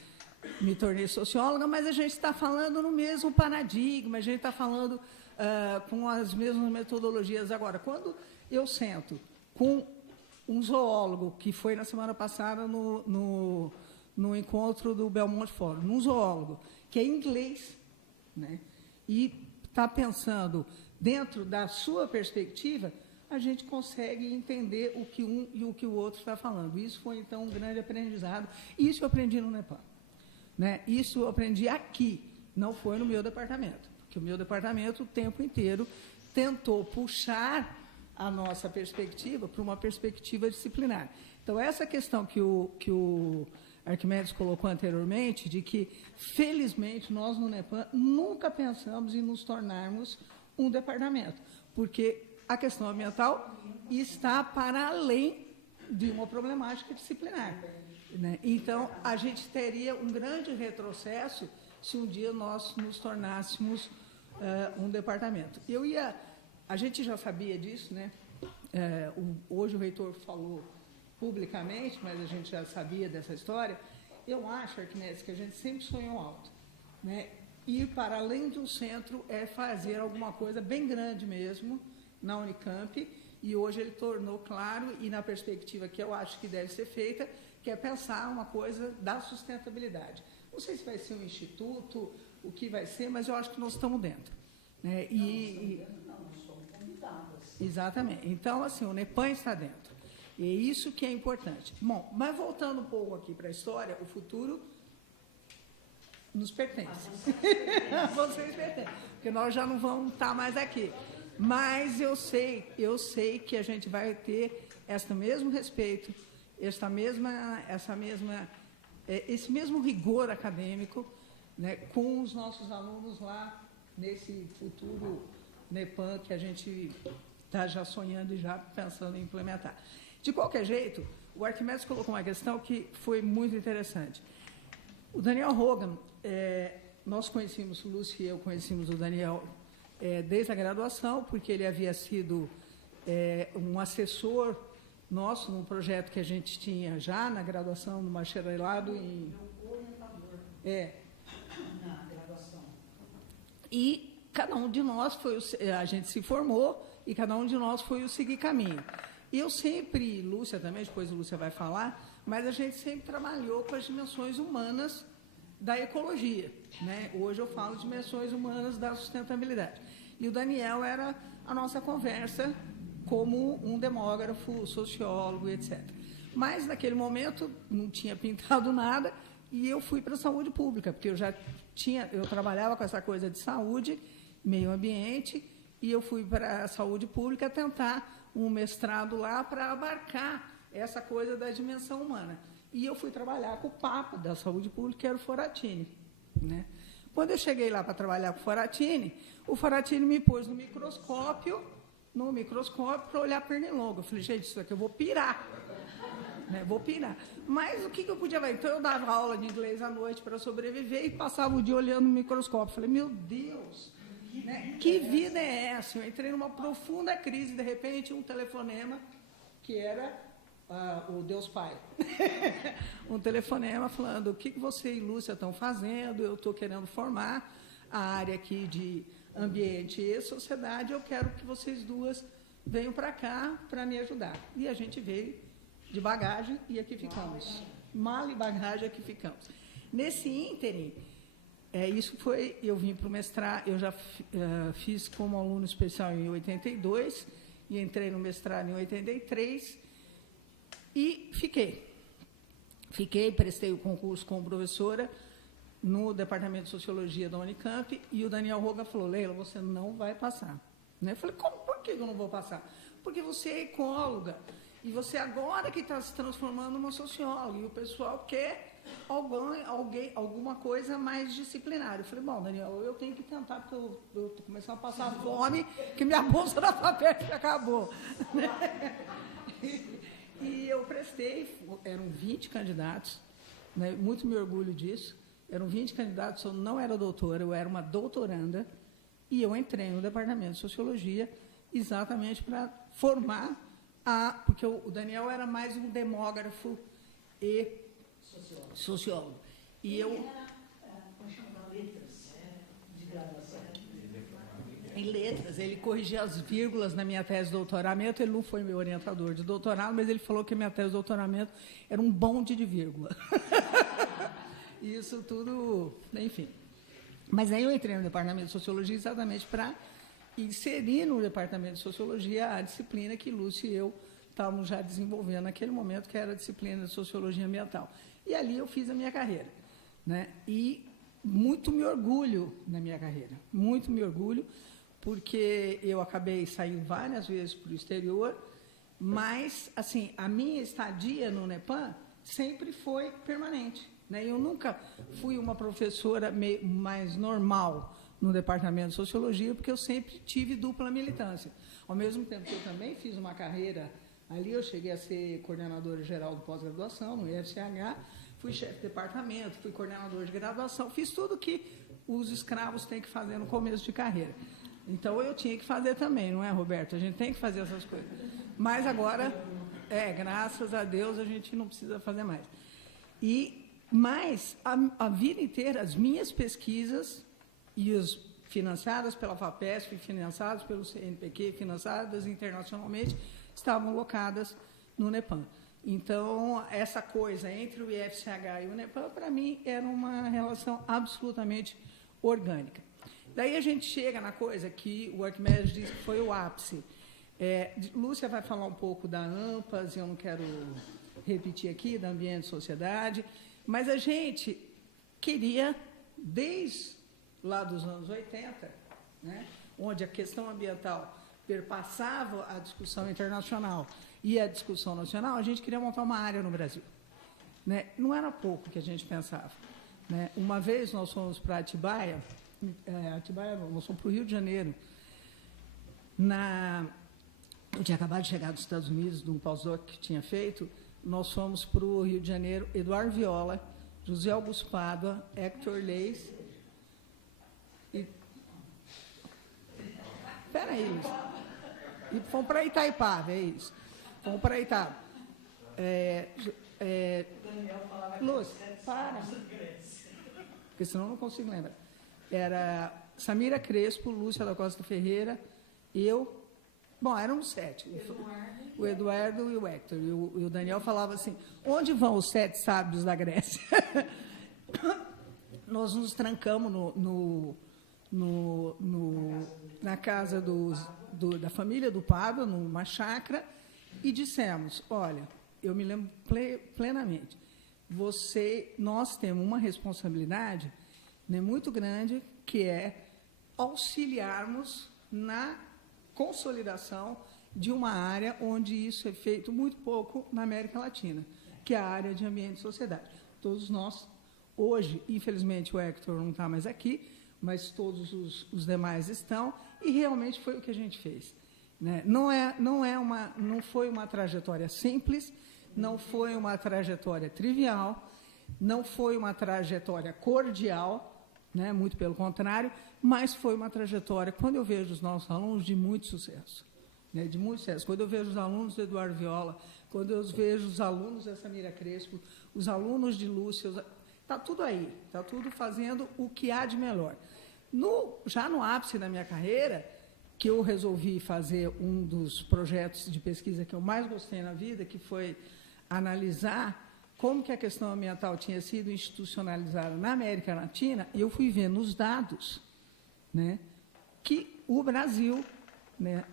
socióloga, mas a gente está falando no mesmo paradigma, a gente está falando com as mesmas metodologias. Agora, quando eu sento com um zoólogo, que foi na semana passada no encontro do Belmonte Fórum, um zoólogo, que é inglês, né, e está pensando dentro da sua perspectiva, a gente consegue entender o que um e o que o outro está falando. Isso foi, então, um grande aprendizado. Isso eu aprendi no Nepal. Né? Isso eu aprendi aqui, não foi no meu departamento, porque o meu departamento, o tempo inteiro, tentou puxar a nossa perspectiva para uma perspectiva disciplinar. Então, essa questão que o Arquimedes colocou anteriormente, de que, felizmente, nós no NEPAM nunca pensamos em nos tornarmos um departamento, porque a questão ambiental está para além de uma problemática disciplinar. Né? Então, a gente teria um grande retrocesso se um dia nós nos tornássemos um departamento. A gente já sabia disso, né? Hoje o reitor falou publicamente, mas a gente já sabia dessa história. Eu acho, Arquimedes, que a gente sempre sonhou alto. Né? Ir para além do centro é fazer alguma coisa bem grande mesmo na Unicamp, e hoje ele tornou claro, e na perspectiva que eu acho que deve ser feita, que é pensar uma coisa da sustentabilidade. Não sei se vai ser um instituto, o que vai ser, mas eu acho que nós estamos dentro. Né? Não, nós somos convidadas. Exatamente. Então, assim, o NEPAM está dentro. E é isso que é importante. Bom, mas voltando um pouco aqui para a história, o futuro nos pertence. Vocês pertencem, porque nós já não vamos estar mais aqui. Mas eu sei que a gente vai ter esse mesmo respeito, esse mesmo rigor acadêmico, né, com os nossos alunos lá nesse futuro NEPAM que a gente está já sonhando e já pensando em implementar. De qualquer jeito, o Arquimedes colocou uma questão que foi muito interessante. O Daniel Hogan, nós conhecemos, o Lúcio e eu conhecemos o Daniel desde a graduação, porque ele havia sido um assessor nosso num projeto que a gente tinha já na graduação, no bacharelado em... Na graduação. E cada um de nós a gente se formou e cada um de nós foi o seguir caminho. E eu sempre, Lúcia também, depois a Lúcia vai falar, mas a gente sempre trabalhou com as dimensões humanas da ecologia. Né? Hoje eu falo de dimensões humanas da sustentabilidade. E o Daniel era a nossa conversa como um demógrafo, sociólogo, etc. Mas, naquele momento, não tinha pintado nada e eu fui para a saúde pública, porque eu trabalhava com essa coisa de saúde, meio ambiente, e eu fui para a saúde pública tentar um mestrado lá para abarcar essa coisa da dimensão humana. E eu fui trabalhar com o Papa da saúde pública, que era o Foratini, né? Quando eu cheguei lá para trabalhar com o Foratini me pôs no microscópio para olhar pernilongo. Eu falei, gente, isso aqui eu vou pirar. Né? Vou pirar. Mas o que eu podia ver? Então, eu dava aula de inglês à noite para sobreviver e passava o dia olhando no microscópio. Eu falei, meu Deus, né? Que vida é essa? Eu entrei numa profunda crise, de repente, um telefonema que era o Deus Pai. Um telefonema falando, o que você e Lúcia estão fazendo? Eu estou querendo formar a área aqui de ambiente e sociedade, eu quero que vocês duas venham para cá para me ajudar. E a gente veio de bagagem e aqui ficamos. Mala e bagagem, aqui ficamos. Nesse ínterim, eu vim para o mestrado, eu já fiz como aluno especial em 82 e entrei no mestrado em 83 e fiquei, prestei o concurso como professora no Departamento de Sociologia da Unicamp e o Daniel Roga falou, Leila, você não vai passar. Né? Eu falei, por que eu não vou passar? Porque você é ecóloga e você agora que está se transformando numa socióloga e o pessoal quer alguma coisa mais disciplinar. Eu falei, bom, Daniel, eu tenho que tentar, porque eu estou começando a passar fome, que minha bolsa da FAPESP acabou. E eu prestei, eram 20 candidatos, né, muito me orgulho disso, eram 20 candidatos, eu não era doutora, eu era uma doutoranda, e eu entrei no Departamento de Sociologia exatamente para formar porque o Daniel era mais um demógrafo e sociólogo. E eu... letras, de graduação. Em letras, ele corrigia as vírgulas na minha tese de doutoramento, ele não foi meu orientador de doutorado, mas ele falou que a minha tese de doutoramento era um bonde de vírgula. Isso tudo, enfim. Mas aí eu entrei no Departamento de Sociologia exatamente para inserir no Departamento de Sociologia a disciplina que Lúcia e eu estávamos já desenvolvendo naquele momento, que era a disciplina de Sociologia Ambiental. E ali eu fiz a minha carreira, né? E muito me orgulho na minha carreira, muito me orgulho, porque eu acabei saindo várias vezes para o exterior, mas, assim, a minha estadia no NEPAM sempre foi permanente, né? Eu nunca fui uma professora mais normal no Departamento de Sociologia, porque eu sempre tive dupla militância. Ao mesmo tempo que eu também fiz uma carreira ali, eu cheguei a ser coordenadora geral de pós-graduação no IFCH, fui chefe de departamento, fui coordenador de graduação, fiz tudo que os escravos têm que fazer no começo de carreira. Então, eu tinha que fazer também, não é, Roberto? A gente tem que fazer essas coisas. Mas agora, graças a Deus, a gente não precisa fazer mais. Mas, a vida inteira, as minhas pesquisas, e as financiadas pela FAPESP, financiadas pelo CNPq, financiadas internacionalmente, estavam locadas no NEPAM. Então, essa coisa entre o IFCH e o NEPAM, para mim, era uma relação absolutamente orgânica. Daí a gente chega na coisa que o Arquimedes diz que foi o ápice. Lúcia vai falar um pouco da AMPAS, eu não quero repetir aqui, da Ambiente e Sociedade, mas a gente queria, desde lá dos anos 80, né, onde a questão ambiental perpassava a discussão internacional e a discussão nacional, a gente queria montar uma área no Brasil. Né? Não era pouco que a gente pensava. Né? Uma vez nós fomos para Atibaia, nós fomos para o Rio de Janeiro. Eu tinha acabado de chegar dos Estados Unidos, de um pós-doc que tinha feito, nós fomos para o Rio de Janeiro, Eduardo Viola, José Augusto Pádua, Hector Leis. Espera aí, e fomos para Itaipava, é isso. Fomos para Itaipava. Lúcia, para. Porque senão eu não consigo lembrar. Era Samira Crespo, Lúcia da Costa Ferreira, eu. Bom, éramos 7. O Eduardo e o Hector. E o Daniel falava assim, onde vão os 7 sábios da Grécia? Nós nos trancamos na casa da família do Pádua, numa chácara, e dissemos, olha, eu me lembro plenamente, nós temos uma responsabilidade, né, muito grande, que é auxiliarmos na consolidação de uma área onde isso é feito muito pouco na América Latina, que é a área de ambiente e sociedade. Todos nós, hoje, infelizmente o Hector não está mais aqui, mas todos os demais estão, e realmente foi o que a gente fez. Né? Não foi uma trajetória simples, não foi uma trajetória trivial, não foi uma trajetória cordial, né? Muito pelo contrário, mas foi uma trajetória, quando eu vejo os nossos alunos, de muito sucesso. Né? De muito sucesso. Quando eu vejo os alunos do Eduardo Viola, quando eu vejo os alunos da Samira Crespo, os alunos de Lúcia, está tudo aí, está tudo fazendo o que há de melhor. Já no ápice da minha carreira, que eu resolvi fazer um dos projetos de pesquisa que eu mais gostei na vida, que foi analisar como que a questão ambiental tinha sido institucionalizada na América Latina, e eu fui ver nos dados, né, que o Brasil, né,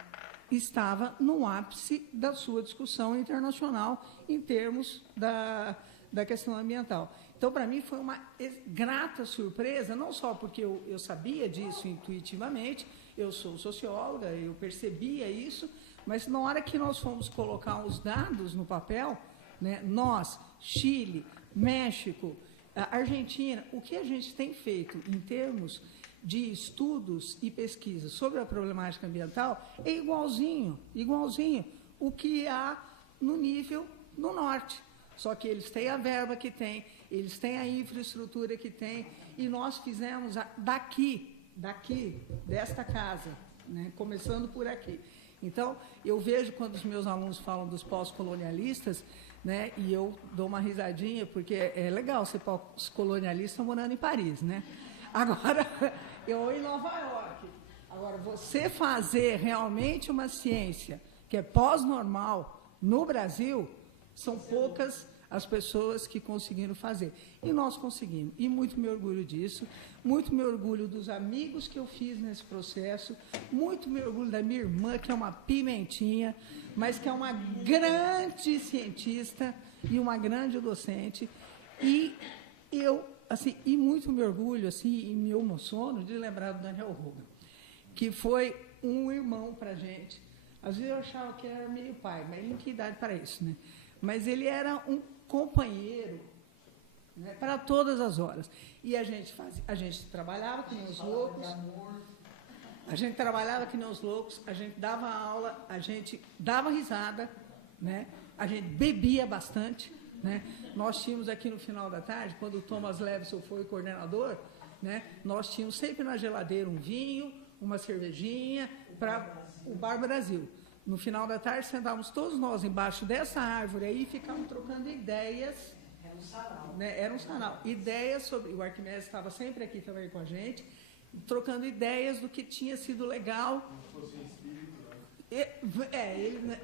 estava no ápice da sua discussão internacional em termos da questão ambiental. Então, para mim, foi uma grata surpresa, não só porque eu sabia disso intuitivamente, eu sou socióloga, eu percebia isso, mas na hora que nós fomos colocar os dados no papel, né, nós, Chile, México, Argentina, o que a gente tem feito em termos de estudos e pesquisas sobre a problemática ambiental é igualzinho o que há no nível no norte. Só que eles têm a verba que têm, eles têm a infraestrutura que têm, e nós fizemos daqui, desta casa, né, começando por aqui. Então, eu vejo quando os meus alunos falam dos pós-colonialistas, né, e eu dou uma risadinha, porque é legal ser pós-colonialista morando em Paris, né? Agora, eu em Nova York. Agora, você fazer realmente uma ciência que é pós-normal no Brasil, são poucas as pessoas que conseguiram fazer. E nós conseguimos. E muito me orgulho disso, muito me orgulho dos amigos que eu fiz nesse processo, muito me orgulho da minha irmã, que é uma pimentinha, mas que é uma grande cientista e uma grande docente. E eu, assim, e muito me orgulho, assim, e me emociono de lembrar do Daniel Hogan, que foi um irmão para a gente. Às vezes eu achava que era meio pai, mas ele não tinha idade para isso, né? Mas ele era um companheiro, né, para todas as horas. E a gente trabalhava que nem os loucos. A gente trabalhava que nem os loucos, a gente dava aula, a gente dava risada, né? A gente bebia bastante, né? Nós tínhamos aqui no final da tarde, quando o Thomas Levison foi coordenador, né, nós tínhamos sempre na geladeira um vinho, uma cervejinha, para o Bar Brasil. No final da tarde, sentávamos todos nós embaixo dessa árvore aí e ficávamos trocando ideias. Era um sarau. Né? Era um sarau. Ideias sobre... O Arquimedes estava sempre aqui também com a gente, trocando ideias do que tinha sido legal. Como se fosse um espírito,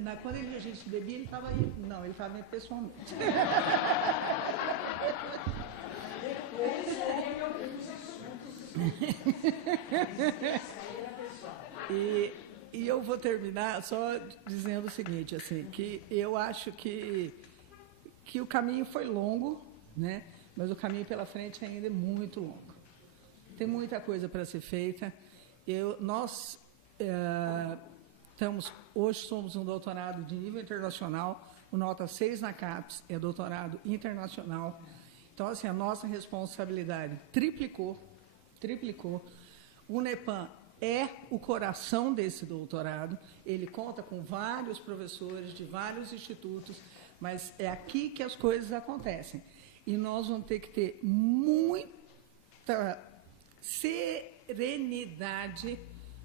né? Quando a gente bebia, ele estava aí. Não, ele estava aí pessoalmente. E eu vou terminar só dizendo o seguinte, assim, que eu acho que o caminho foi longo, né? Mas o caminho pela frente ainda é muito longo. Tem muita coisa para ser feita. Nós hoje somos um doutorado de nível internacional, o nota 6 na CAPES é doutorado internacional. Então, assim, a nossa responsabilidade triplicou. O NEPAM é o coração desse doutorado, ele conta com vários professores de vários institutos, mas é aqui que as coisas acontecem. E nós vamos ter que ter muita serenidade,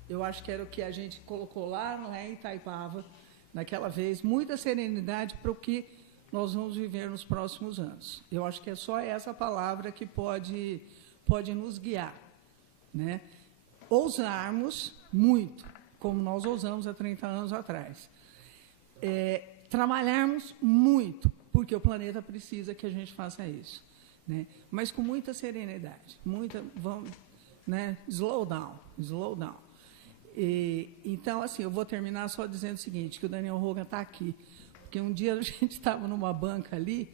eu acho que era o que a gente colocou lá em Itaipava, naquela vez, muita serenidade para o que nós vamos viver nos próximos anos. Eu acho que é só essa palavra que pode nos guiar, né? Ousarmos muito, como nós ousamos há 30 anos atrás. Trabalharmos muito, porque o planeta precisa que a gente faça isso, né? Mas com muita serenidade, né? Slow down. Então, assim, eu vou terminar só dizendo o seguinte, que o Daniel Hogan está aqui, porque um dia a gente estava numa banca ali,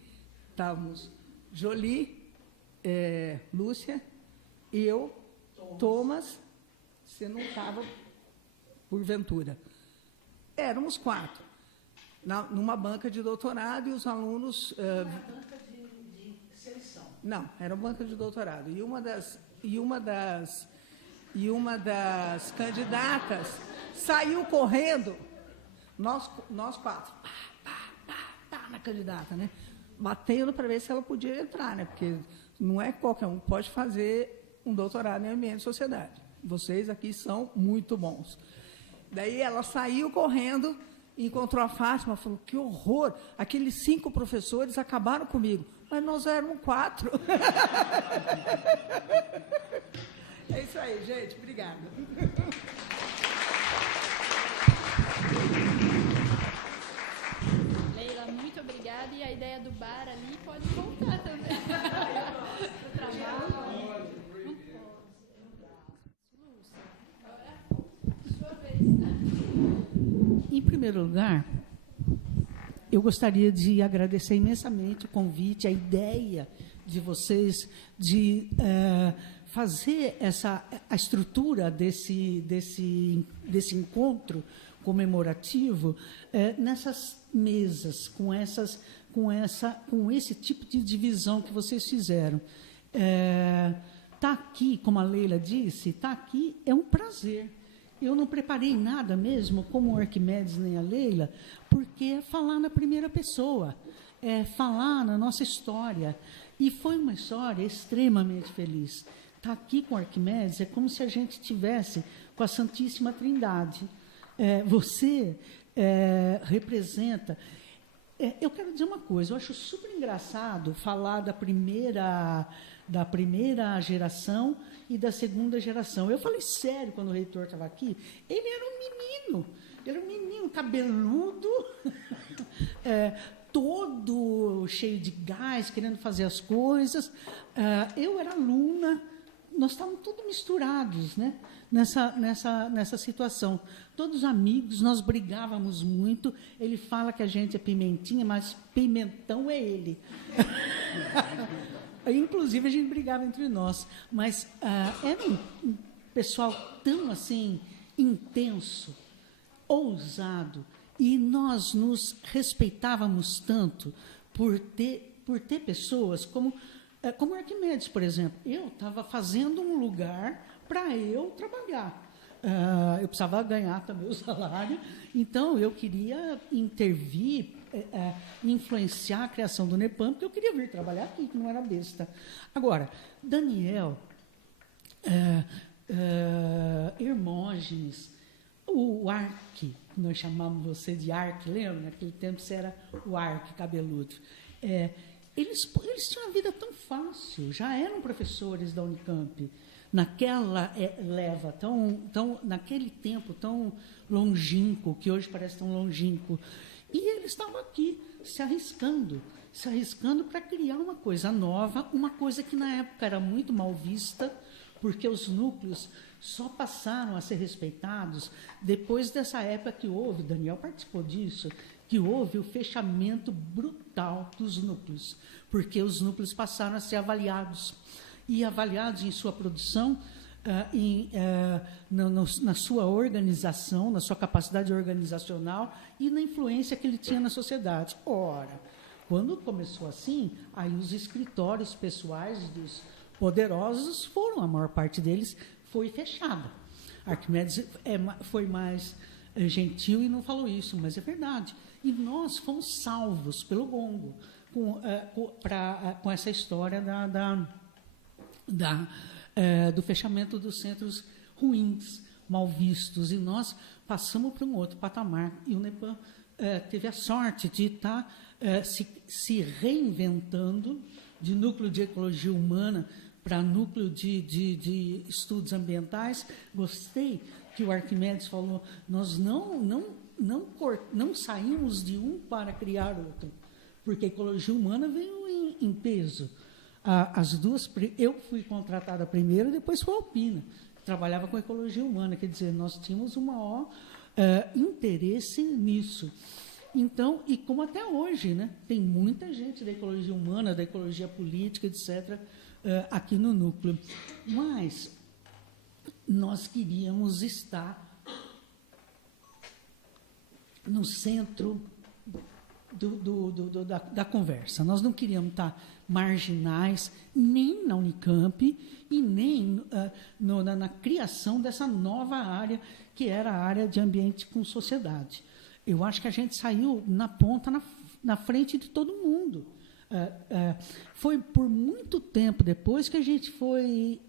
estávamos Jolie, Lúcia, eu, Thomas. Você não estava, porventura. Éramos 4, numa banca de doutorado, e os alunos... Era banca de seleção. Não, era banca de doutorado. E uma das candidatas saiu correndo, nós 4, na candidata, né? Batendo para ver se ela podia entrar, né? Porque não é qualquer um que pode fazer um doutorado em ambiente e sociedade. Vocês aqui são muito bons. Daí ela saiu correndo, encontrou a Fátima, falou, que horror, aqueles 5 professores acabaram comigo, mas nós éramos 4. É isso aí, gente, obrigada. Leila, muito obrigada, e a ideia do bar ali pode voltar também. Em primeiro lugar, eu gostaria de agradecer imensamente o convite, a ideia de vocês de fazer a estrutura desse encontro comemorativo nessas mesas, com esse tipo de divisão que vocês fizeram. Tá aqui, como a Leila disse, tá aqui é um prazer. Eu não preparei nada mesmo, como o Arquimedes nem a Leila, porque é falar na primeira pessoa, é falar na nossa história. E foi uma história extremamente feliz. Estar aqui com o Arquimedes é como se a gente estivesse com a Santíssima Trindade. Você representa... eu quero dizer uma coisa, eu acho super engraçado falar da primeira geração e da segunda geração. Eu falei sério quando o reitor estava aqui, ele era um menino cabeludo, todo cheio de gás, querendo fazer as coisas. Eu era aluna, nós estávamos todos misturados, né? nessa situação. Todos amigos, nós brigávamos muito. Ele fala que a gente é pimentinha, mas pimentão é ele. Inclusive, a gente brigava entre nós. Mas era um pessoal tão assim intenso, ousado, e nós nos respeitávamos tanto por ter pessoas como Arquimedes, por exemplo. Eu estava fazendo um lugar para eu trabalhar. Eu precisava ganhar também o salário, então eu queria intervir, influenciar a criação do NEPAM, porque eu queria vir trabalhar aqui, que não era besta. Agora, Daniel, Hermógenes, o Arque, nós chamamos você de Arque, lembra? Naquele tempo você era o Arque cabeludo. Eles tinham uma vida tão fácil, já eram professores da Unicamp, naquela leva, naquele tempo tão longínquo, que hoje parece tão longínquo. E eles estavam aqui, se arriscando para criar uma coisa nova, uma coisa que na época era muito mal vista, porque os núcleos só passaram a ser respeitados depois dessa época que houve, Daniel participou disso, que houve o fechamento brutal dos núcleos, porque os núcleos passaram a ser avaliados, e avaliados em sua produção, na sua organização, na sua capacidade organizacional e na influência que ele tinha na sociedade. Ora, quando começou assim, aí os escritórios pessoais dos poderosos a maior parte deles foi fechada. Arquimedes foi mais gentil e não falou isso, mas é verdade. E nós fomos salvos pelo gongo com essa história do fechamento dos centros ruins, mal vistos, e nós passamos para um outro patamar. E o NEPAM teve a sorte de estar se reinventando de núcleo de ecologia humana para núcleo de estudos ambientais. Gostei que o Arquimedes falou, nós não saímos de um para criar outro, porque a ecologia humana veio em peso. As duas, eu fui contratada primeiro, depois foi a Alpina, que trabalhava com ecologia humana, quer dizer, nós tínhamos um maior interesse nisso. Então, e como até hoje, né, tem muita gente da ecologia humana, da ecologia política, etc., aqui no núcleo. Mas nós queríamos estar no centro da conversa. Nós não queríamos estar marginais, nem na Unicamp e nem na criação dessa nova área, que era a área de ambiente com sociedade. Eu acho que a gente saiu na ponta, na frente de todo mundo. Foi por muito tempo depois que a gente foi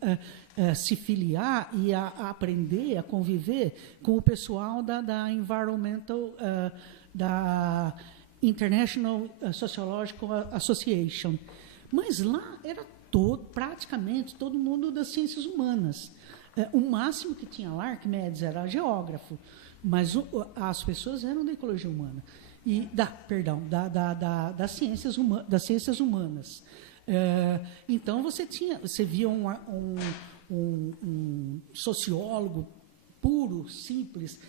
se filiar e a aprender, a conviver com o pessoal da Environmental, da International Sociological Association. Mas lá era praticamente todo mundo das ciências humanas. O máximo que tinha lá, Arquimedes, era geógrafo, mas as pessoas eram da ecologia humana. Das ciências humanas. Então, você via um sociólogo puro, simples,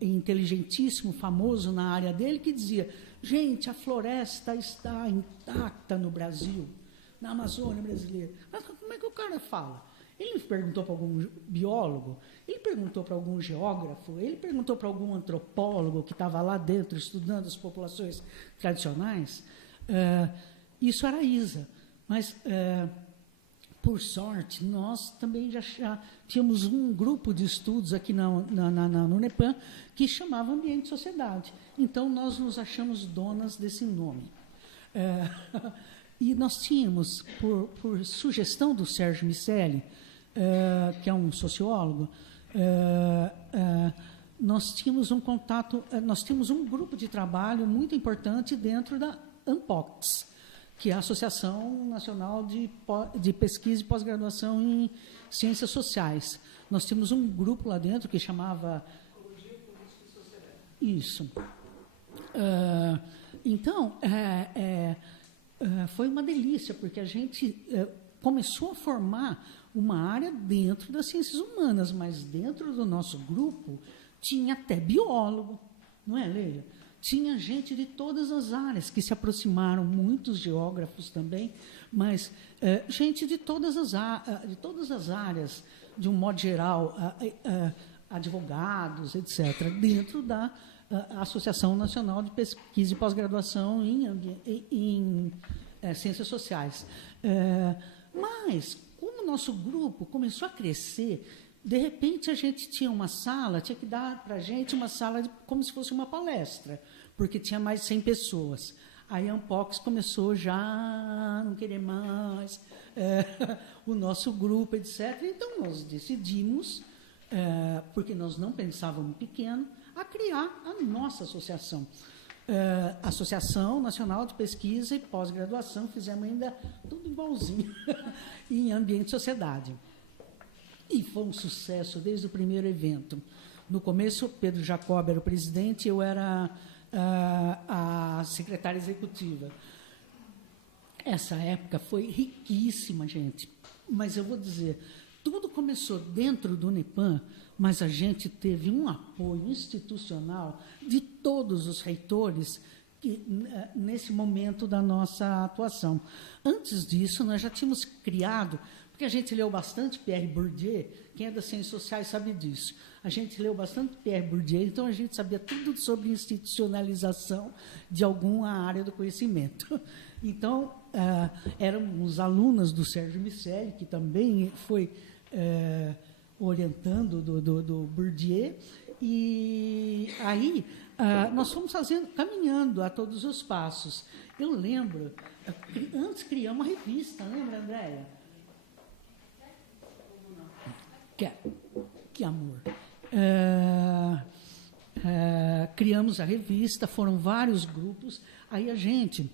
inteligentíssimo, famoso na área dele, que dizia: gente, a floresta está intacta no Brasil, na Amazônia brasileira. Mas como é que o cara fala? Ele perguntou para algum biólogo, ele perguntou para algum geógrafo, ele perguntou para algum antropólogo que estava lá dentro estudando as populações tradicionais. Isso era a ISA. Mas, por sorte, nós também já tínhamos um grupo de estudos aqui na UNEPAM que chamava Ambiente e Sociedade. Então, nós nos achamos donas desse nome. E nós tínhamos, por sugestão do Sérgio Miceli, que é um sociólogo, nós tínhamos um contato, nós tínhamos um grupo de trabalho muito importante dentro da ANPOCS, que é a Associação Nacional de Pesquisa e Pós-Graduação em Ciências Sociais. Nós tínhamos um grupo lá dentro que chamava... Isso. Então, foi uma delícia, porque a gente começou a formar uma área dentro das ciências humanas, mas dentro do nosso grupo tinha até biólogo, não é, Leila? Tinha gente de todas as áreas que se aproximaram, muitos geógrafos também, mas gente de todas as áreas, de um modo geral, advogados, etc., dentro da Associação Nacional de Pesquisa e Pós-Graduação em Ciências Sociais. Mas, como o nosso grupo começou a crescer, de repente a gente tinha uma sala, tinha que dar para a gente uma sala como se fosse uma palestra, porque tinha mais de 100 pessoas. Aí a Ampox começou já a não querer mais o nosso grupo, etc. Então, nós decidimos, porque nós não pensávamos pequeno, a criar a nossa associação. Associação Nacional de Pesquisa e Pós-Graduação, fizemos ainda tudo igualzinho, em Ambiente e Sociedade. E foi um sucesso desde o primeiro evento. No começo, Pedro Jacob era o presidente, eu era a secretária executiva. Essa época foi riquíssima, gente. Mas eu vou dizer, tudo começou dentro do UNEPAM, mas a gente teve um apoio institucional de todos os reitores nesse momento da nossa atuação. Antes disso, nós já tínhamos criado, porque a gente leu bastante Pierre Bourdieu, quem é das ciências sociais sabe disso. A gente leu bastante Pierre Bourdieu, então a gente sabia tudo sobre institucionalização de alguma área do conhecimento. Então, éramos alunas do Sérgio Miceli, que também foi orientando do Bourdieu, e aí nós fomos caminhando a todos os passos. Eu lembro, antes criamos uma revista, lembra, Andréia? Que amor. Criamos a revista, foram vários grupos, aí a gente,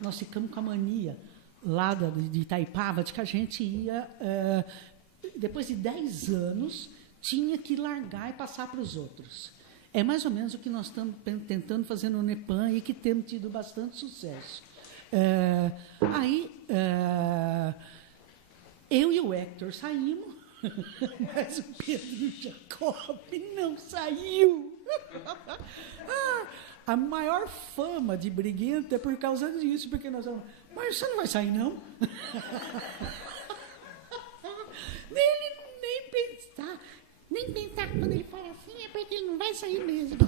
nós ficamos com a mania lá de Itaipava, de que a gente ia, depois de 10 anos, tinha que largar e passar para os outros. É mais ou menos o que nós estamos tentando fazer no UNEPAM e que temos tido bastante sucesso. Eu e o Hector saímos, mas o Pedro Jacob não saiu. A maior fama de briguento é por causa disso, porque nós vamos... Mas você não vai sair, não? Nem pensar quando ele fala assim, é porque ele não vai sair mesmo.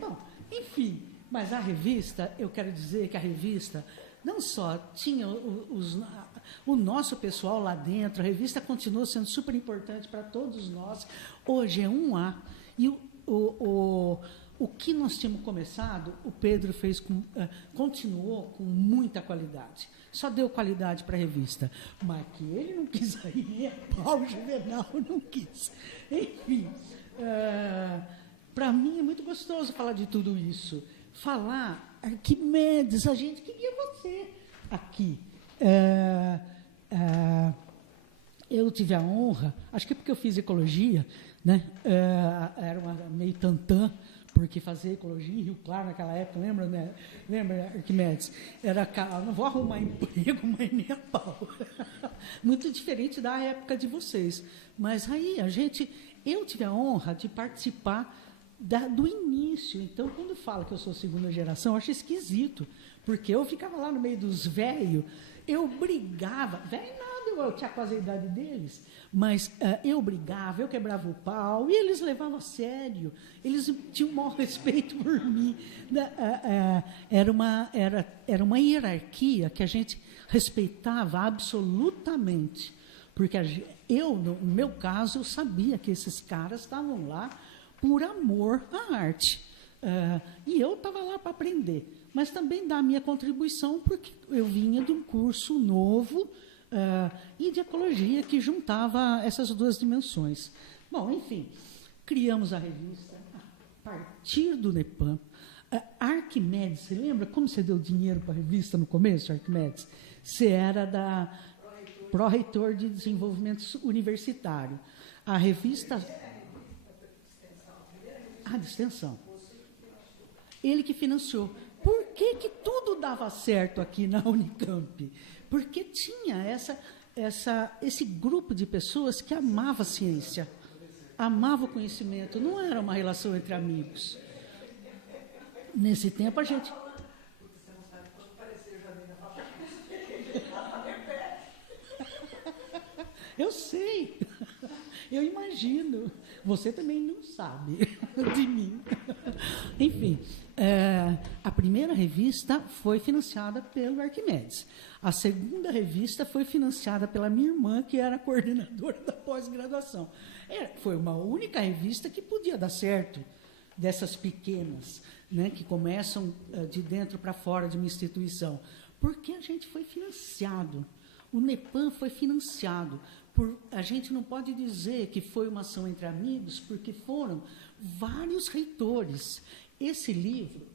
Bom, enfim, mas a revista, eu quero dizer que a revista não só tinha o nosso pessoal lá dentro, a revista continua sendo super importante para todos nós. Hoje é 1A. E o que nós tínhamos começado, o Pedro continuou com muita qualidade. Só deu qualidade para a revista. Mas que ele não quis aí, nem a pau, o Juvenal não quis. Enfim, para mim é muito gostoso falar de tudo isso. Falar, Arquimedes, a gente queria você aqui. Eu tive a honra, acho que é porque eu fiz ecologia, né? Era meio tantã, porque fazer ecologia em Rio Claro naquela época, lembra, né? Lembra, Arquimedes? Não vou arrumar emprego, mas nem a pau. Muito diferente da época de vocês. Mas aí eu tive a honra de participar do início. Então, quando fala que eu sou segunda geração, eu acho esquisito, porque eu ficava lá no meio dos velhos, eu brigava, velho nada, eu tinha quase a idade deles, mas eu brigava, eu quebrava o pau, e eles levavam a sério, eles tinham um maior respeito por mim. Era uma hierarquia que a gente respeitava absolutamente, porque no meu caso, eu sabia que esses caras estavam lá por amor à arte. E eu estava lá para aprender, mas também dar a minha contribuição, porque eu vinha de um curso novo e de ecologia que juntava essas duas dimensões. Bom, enfim, criamos a revista a partir do NEPAM. Arquimedes, você lembra como você deu dinheiro para a revista no começo, Arquimedes? Você era pró-reitor de desenvolvimento universitário. A revista... de extensão. Ele que financiou. Por que tudo dava certo aqui na Unicamp? Porque tinha esse grupo de pessoas que amava a ciência, amava o conhecimento, não era uma relação entre amigos. Nesse tempo a gente... Eu sei, eu imagino. Você também não sabe de mim. Enfim, a primeira revista foi financiada pelo Arquimedes. A segunda revista foi financiada pela minha irmã, que era coordenadora da pós-graduação. Foi uma única revista que podia dar certo, dessas pequenas, né, que começam de dentro para fora de uma instituição, porque a gente foi financiado. O NEPAM foi financiado. A gente não pode dizer que foi uma ação entre amigos, porque foram vários reitores. Esse livro,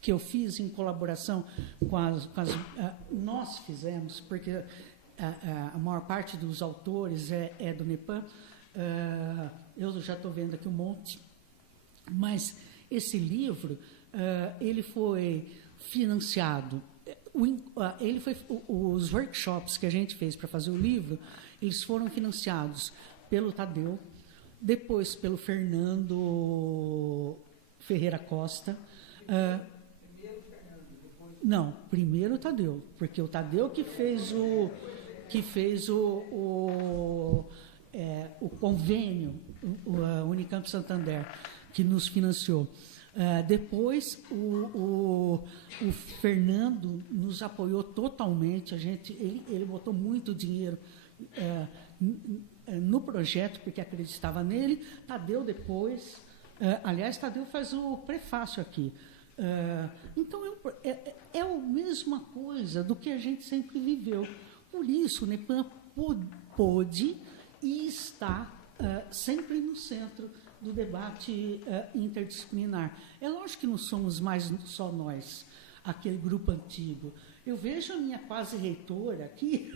que eu fiz em colaboração nós fizemos, porque a maior parte dos autores é do NEPAM, eu já estou vendo aqui um monte, mas esse livro, ele foi financiado, os workshops que a gente fez para fazer o livro, eles foram financiados pelo Tadeu, depois pelo Fernando Ferreira Costa. Primeiro o Tadeu, porque o Tadeu que fez o convênio, o Unicamp Santander, que nos financiou. Depois, o Fernando nos apoiou totalmente. Ele botou muito dinheiro no projeto, porque acreditava nele. Tadeu depois... aliás, Tadeu faz o prefácio aqui. Então, é a mesma coisa do que a gente sempre viveu. Por isso, o NEPAM pôde e está sempre no centro do debate interdisciplinar. É lógico que não somos mais só nós, aquele grupo antigo. Eu vejo a minha quase reitora aqui,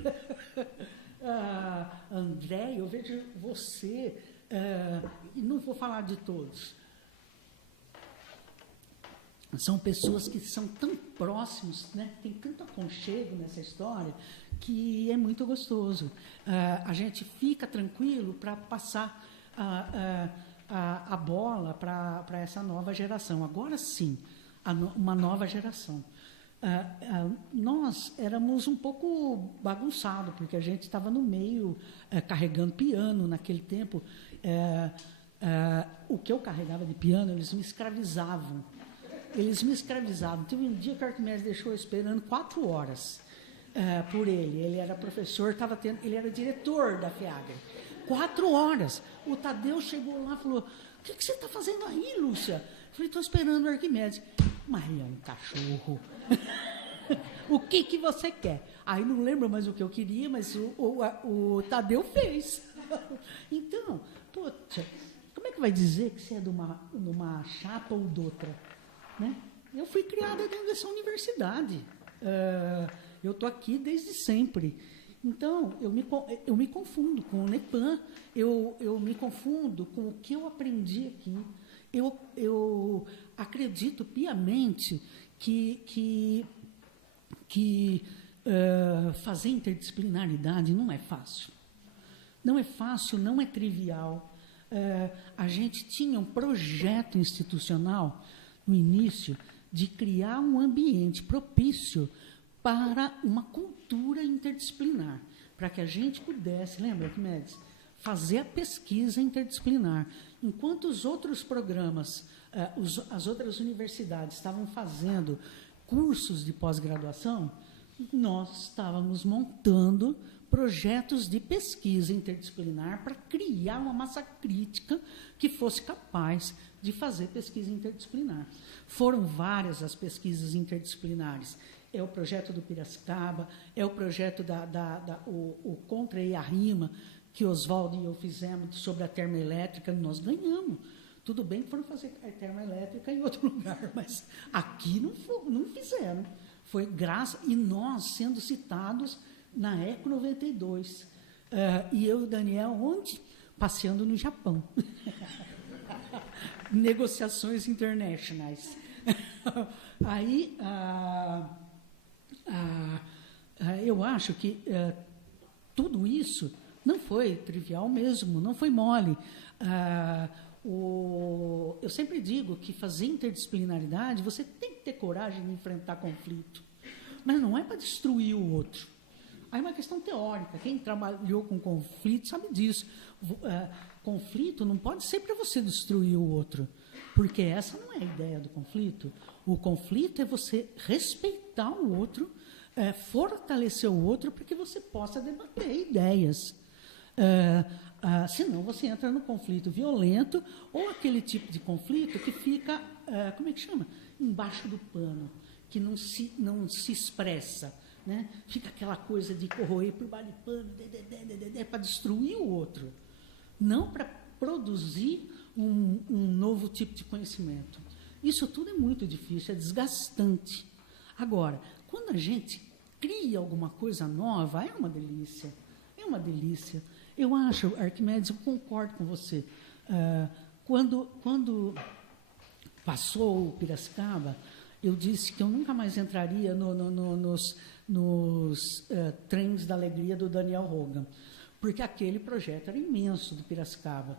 André, eu vejo você, e não vou falar de todos. São pessoas que são tão próximos, né? Tem tanto aconchego nessa história, que é muito gostoso. A gente fica tranquilo para passar a bola para essa nova geração. Agora sim, uma nova geração. Nós éramos um pouco bagunçados, porque a gente estava no meio, carregando piano naquele tempo. o que eu carregava de piano, eles me escravizavam. Teve um dia que o Arquimedes deixou eu esperando 4 horas por ele. Ele era professor, ele era diretor da FEAGRE. 4 horas. O Tadeu chegou lá e falou: o que você está fazendo aí, Lúcia? Eu falei: estou esperando o Arquimedes. Mas é um cachorro. O que você quer? Aí não lembro mais o que eu queria, mas o Tadeu fez. Então, poxa, como é que vai dizer que você é de uma chapa ou de outra? Né? Eu fui criada dentro dessa universidade. Eu estou aqui desde sempre. Então, eu me confundo com o NEPAM, eu me confundo com o que eu aprendi aqui. Eu acredito piamente que fazer interdisciplinaridade não é fácil. Não é fácil, não é trivial. A gente tinha um projeto institucional no início de criar um ambiente propício para uma cultura interdisciplinar, para que a gente pudesse, lembra, Arquimedes, fazer a pesquisa interdisciplinar. Enquanto os outros programas, as outras universidades estavam fazendo cursos de pós-graduação, nós estávamos montando projetos de pesquisa interdisciplinar para criar uma massa crítica que fosse capaz de fazer pesquisa interdisciplinar. Foram várias as pesquisas interdisciplinares. É o projeto do Piracicaba, é o projeto o Contra e a Rima, que Oswaldo e eu fizemos sobre a termoelétrica, nós ganhamos. Tudo bem que foram fazer a termoelétrica em outro lugar, mas aqui não fizeram. Foi graça, e nós sendo citados na ECO 92. E eu e o Daniel, onde? Passeando no Japão. Negociações internacionais. Aí, eu acho que tudo isso não foi trivial mesmo, não foi mole. Eu sempre digo que fazer interdisciplinaridade, você tem que ter coragem de enfrentar conflito, mas não é para destruir o outro. Aí é uma questão teórica. Quem trabalhou com conflito sabe disso. Conflito não pode ser para você destruir o outro, porque essa não é a ideia do conflito. O conflito é você respeitar o outro, fortalecer o outro para que você possa debater ideias. Senão você entra no conflito violento ou aquele tipo de conflito que fica, como é que chama? Embaixo do pano, que não se expressa. Né? Fica aquela coisa de corroer por baixo de pano, para destruir o outro, não para produzir um novo tipo de conhecimento. Isso tudo é muito difícil, é desgastante. Agora, quando a gente cria alguma coisa nova, é uma delícia. É uma delícia. Eu acho, Arquimedes, eu concordo com você. Quando passou o Piracicaba, eu disse que eu nunca mais entraria nos trens da alegria do Daniel Hogan, porque aquele projeto era imenso do Piracicaba.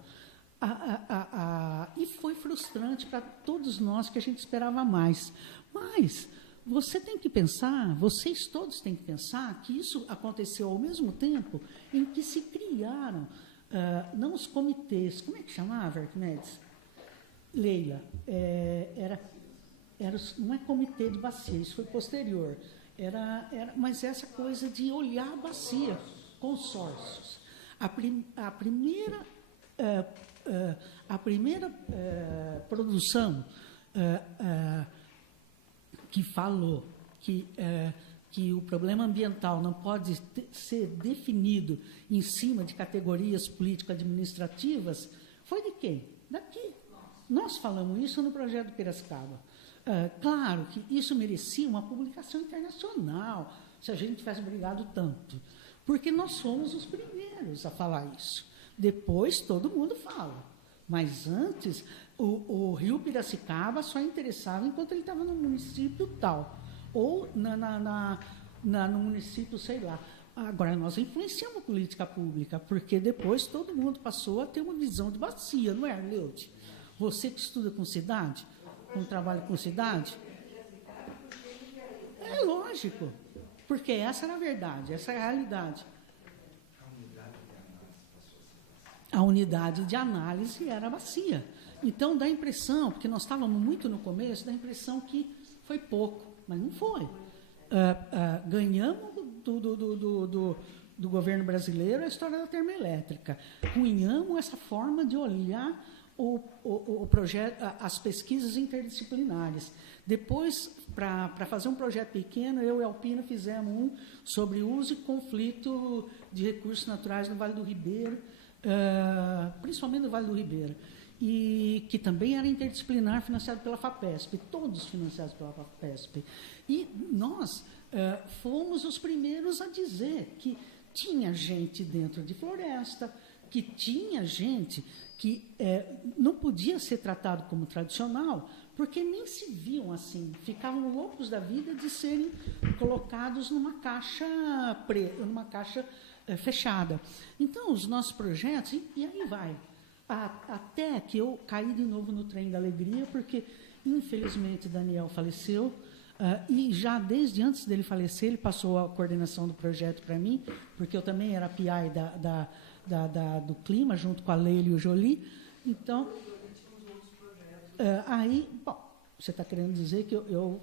E foi frustrante para todos nós, que a gente esperava mais. Mas você tem que pensar, vocês todos têm que pensar que isso aconteceu ao mesmo tempo em que se criaram, não os comitês, como é que chamava, Arquimedes? Leila, não é comitê de bacia, isso foi posterior, mas essa coisa de olhar a bacia, consórcios. A primeira produção que falou que o problema ambiental não pode ser definido em cima de categorias político-administrativas foi de quem? Daqui. Nós falamos isso no projeto do Piracicaba. Claro que isso merecia uma publicação internacional, se a gente tivesse brigado tanto, porque nós somos os primeiros a falar isso. Depois todo mundo fala, mas antes o Rio Piracicaba só interessava enquanto ele estava no município tal, ou no município, sei lá. Agora, nós influenciamos a política pública, porque depois todo mundo passou a ter uma visão de bacia, não é, Arleude? Você que estuda com cidade, com trabalho com cidade, é lógico, porque essa era a verdade, essa é a realidade. A a unidade de análise era a bacia. Então, dá a impressão, porque nós estávamos muito no começo, dá a impressão que foi pouco, mas não foi. Ganhamos do governo brasileiro a história da termoelétrica. Cunhamos essa forma de olhar o projeto, as pesquisas interdisciplinares. Depois, para fazer um projeto pequeno, eu e a Alpina fizemos um sobre uso e conflito de recursos naturais no Vale do Ribeira, principalmente no Vale do Ribeira, e que também era interdisciplinar, financiado pela FAPESP, todos financiados pela FAPESP. E nós fomos os primeiros a dizer que tinha gente dentro de floresta, que tinha gente que não podia ser tratado como tradicional, porque nem se viam assim, ficavam loucos da vida de serem colocados numa caixa fechada. Então, os nossos projetos, e aí vai, até que eu caí de novo no trem da alegria, porque, infelizmente, Daniel faleceu, e já desde antes dele falecer, ele passou a coordenação do projeto para mim, porque eu também era PI do clima, junto com a Leila e o Jolie. Então, aí, bom, você está querendo dizer que eu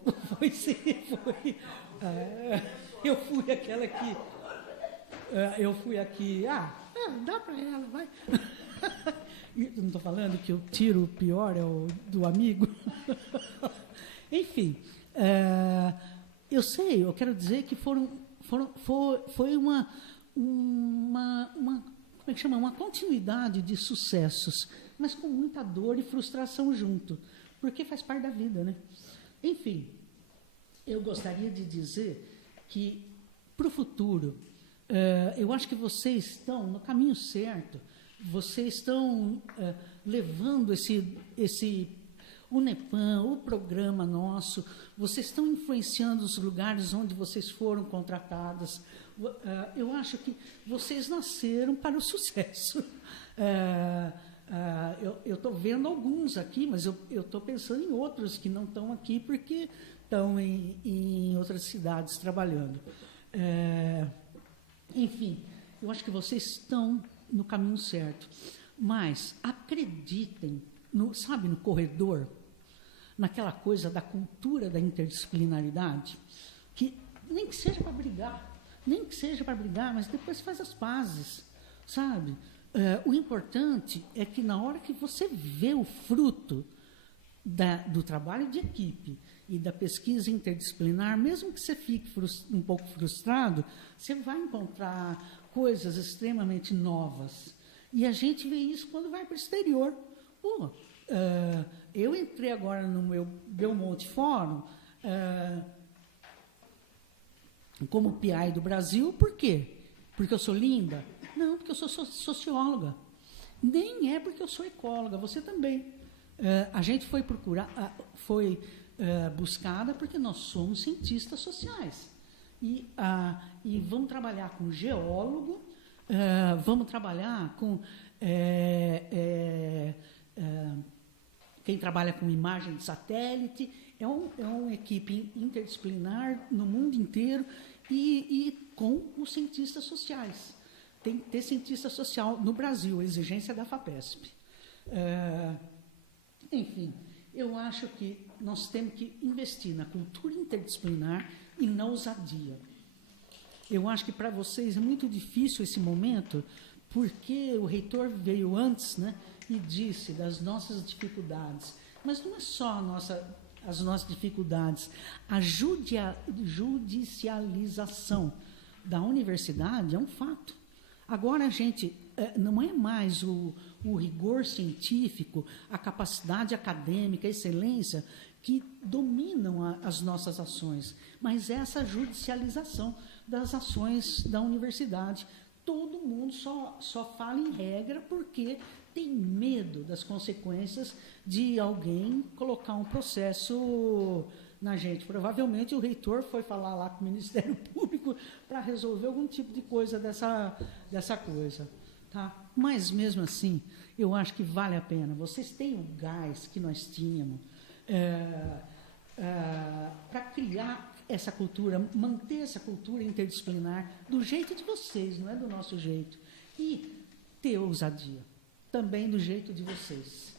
fui aquela que... eu fui aqui... dá para ela, vai. Não estou falando que o tiro pior é o do amigo. Enfim, eu sei, eu quero dizer que foi uma como é que chama? Uma continuidade de sucessos, mas com muita dor e frustração junto, porque faz parte da vida, né? Enfim, eu gostaria de dizer que, para o futuro, eu acho que vocês estão no caminho certo, vocês estão levando o NEPAM, o programa nosso, vocês estão influenciando os lugares onde vocês foram contratadas. Eu acho que vocês nasceram para o sucesso. Eu estou vendo alguns aqui, mas eu estou pensando em outros que não estão aqui porque estão em outras cidades trabalhando. Enfim, eu acho que vocês estão no caminho certo. Mas acreditem, no corredor, naquela coisa da cultura da interdisciplinaridade, que nem que seja para brigar, mas depois faz as pazes, sabe? O importante é que na hora que você vê o fruto do trabalho de equipe e da pesquisa interdisciplinar, mesmo que você fique um pouco frustrado, você vai encontrar coisas extremamente novas. E a gente vê isso quando vai para o exterior. Eu entrei agora no meu Belmonte Fórum como PI do Brasil, por quê? Porque eu sou linda? Não, porque eu sou socióloga. Nem é porque eu sou ecóloga, você também. A gente foi buscada porque nós somos cientistas sociais. E vamos trabalhar com geólogo, vamos trabalhar com quem trabalha com imagem de satélite. É uma equipe interdisciplinar no mundo inteiro e com os cientistas sociais. Tem que ter cientista social no Brasil, a exigência da FAPESP. Enfim, eu acho que nós temos que investir na cultura interdisciplinar e na ousadia. Eu acho que para vocês é muito difícil esse momento, porque o reitor veio antes, né, e disse das nossas dificuldades. Mas não é só as nossas dificuldades. A judicialização da universidade é um fato. Agora, a gente não é mais o rigor científico, a capacidade acadêmica, a excelência que dominam as nossas ações, mas essa judicialização das ações da universidade. Todo mundo só fala em regra porque tem medo das consequências de alguém colocar um processo na gente. Provavelmente o reitor foi falar lá com o Ministério Público para resolver algum tipo de coisa dessa coisa. Tá? Mas, mesmo assim, eu acho que vale a pena. Vocês têm o gás que nós tínhamos para criar essa cultura, manter essa cultura interdisciplinar do jeito de vocês, não é do nosso jeito. E ter ousadia. também do jeito de vocês,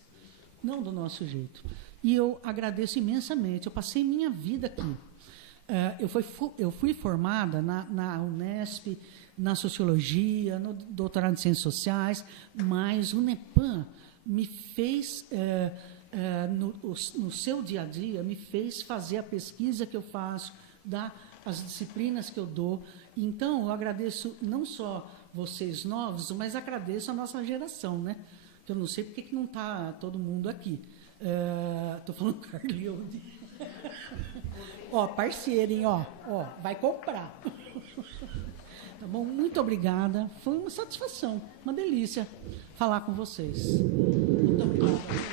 não do nosso jeito. E eu agradeço imensamente. Eu passei minha vida aqui. Eu fui formada na Unesp, na Sociologia, no doutorado em Ciências Sociais, mas o NEPAM me fez, no seu dia a dia, me fez fazer a pesquisa que eu faço, as disciplinas que eu dou. Então, eu agradeço não só vocês novos, mas agradeço a nossa geração, né? Que eu não sei porque que não está todo mundo aqui. Estou falando Carlione. Ó, parceiro, hein? Ó, vai comprar. Tá bom? Muito obrigada. Foi uma satisfação, uma delícia falar com vocês. Muito obrigada.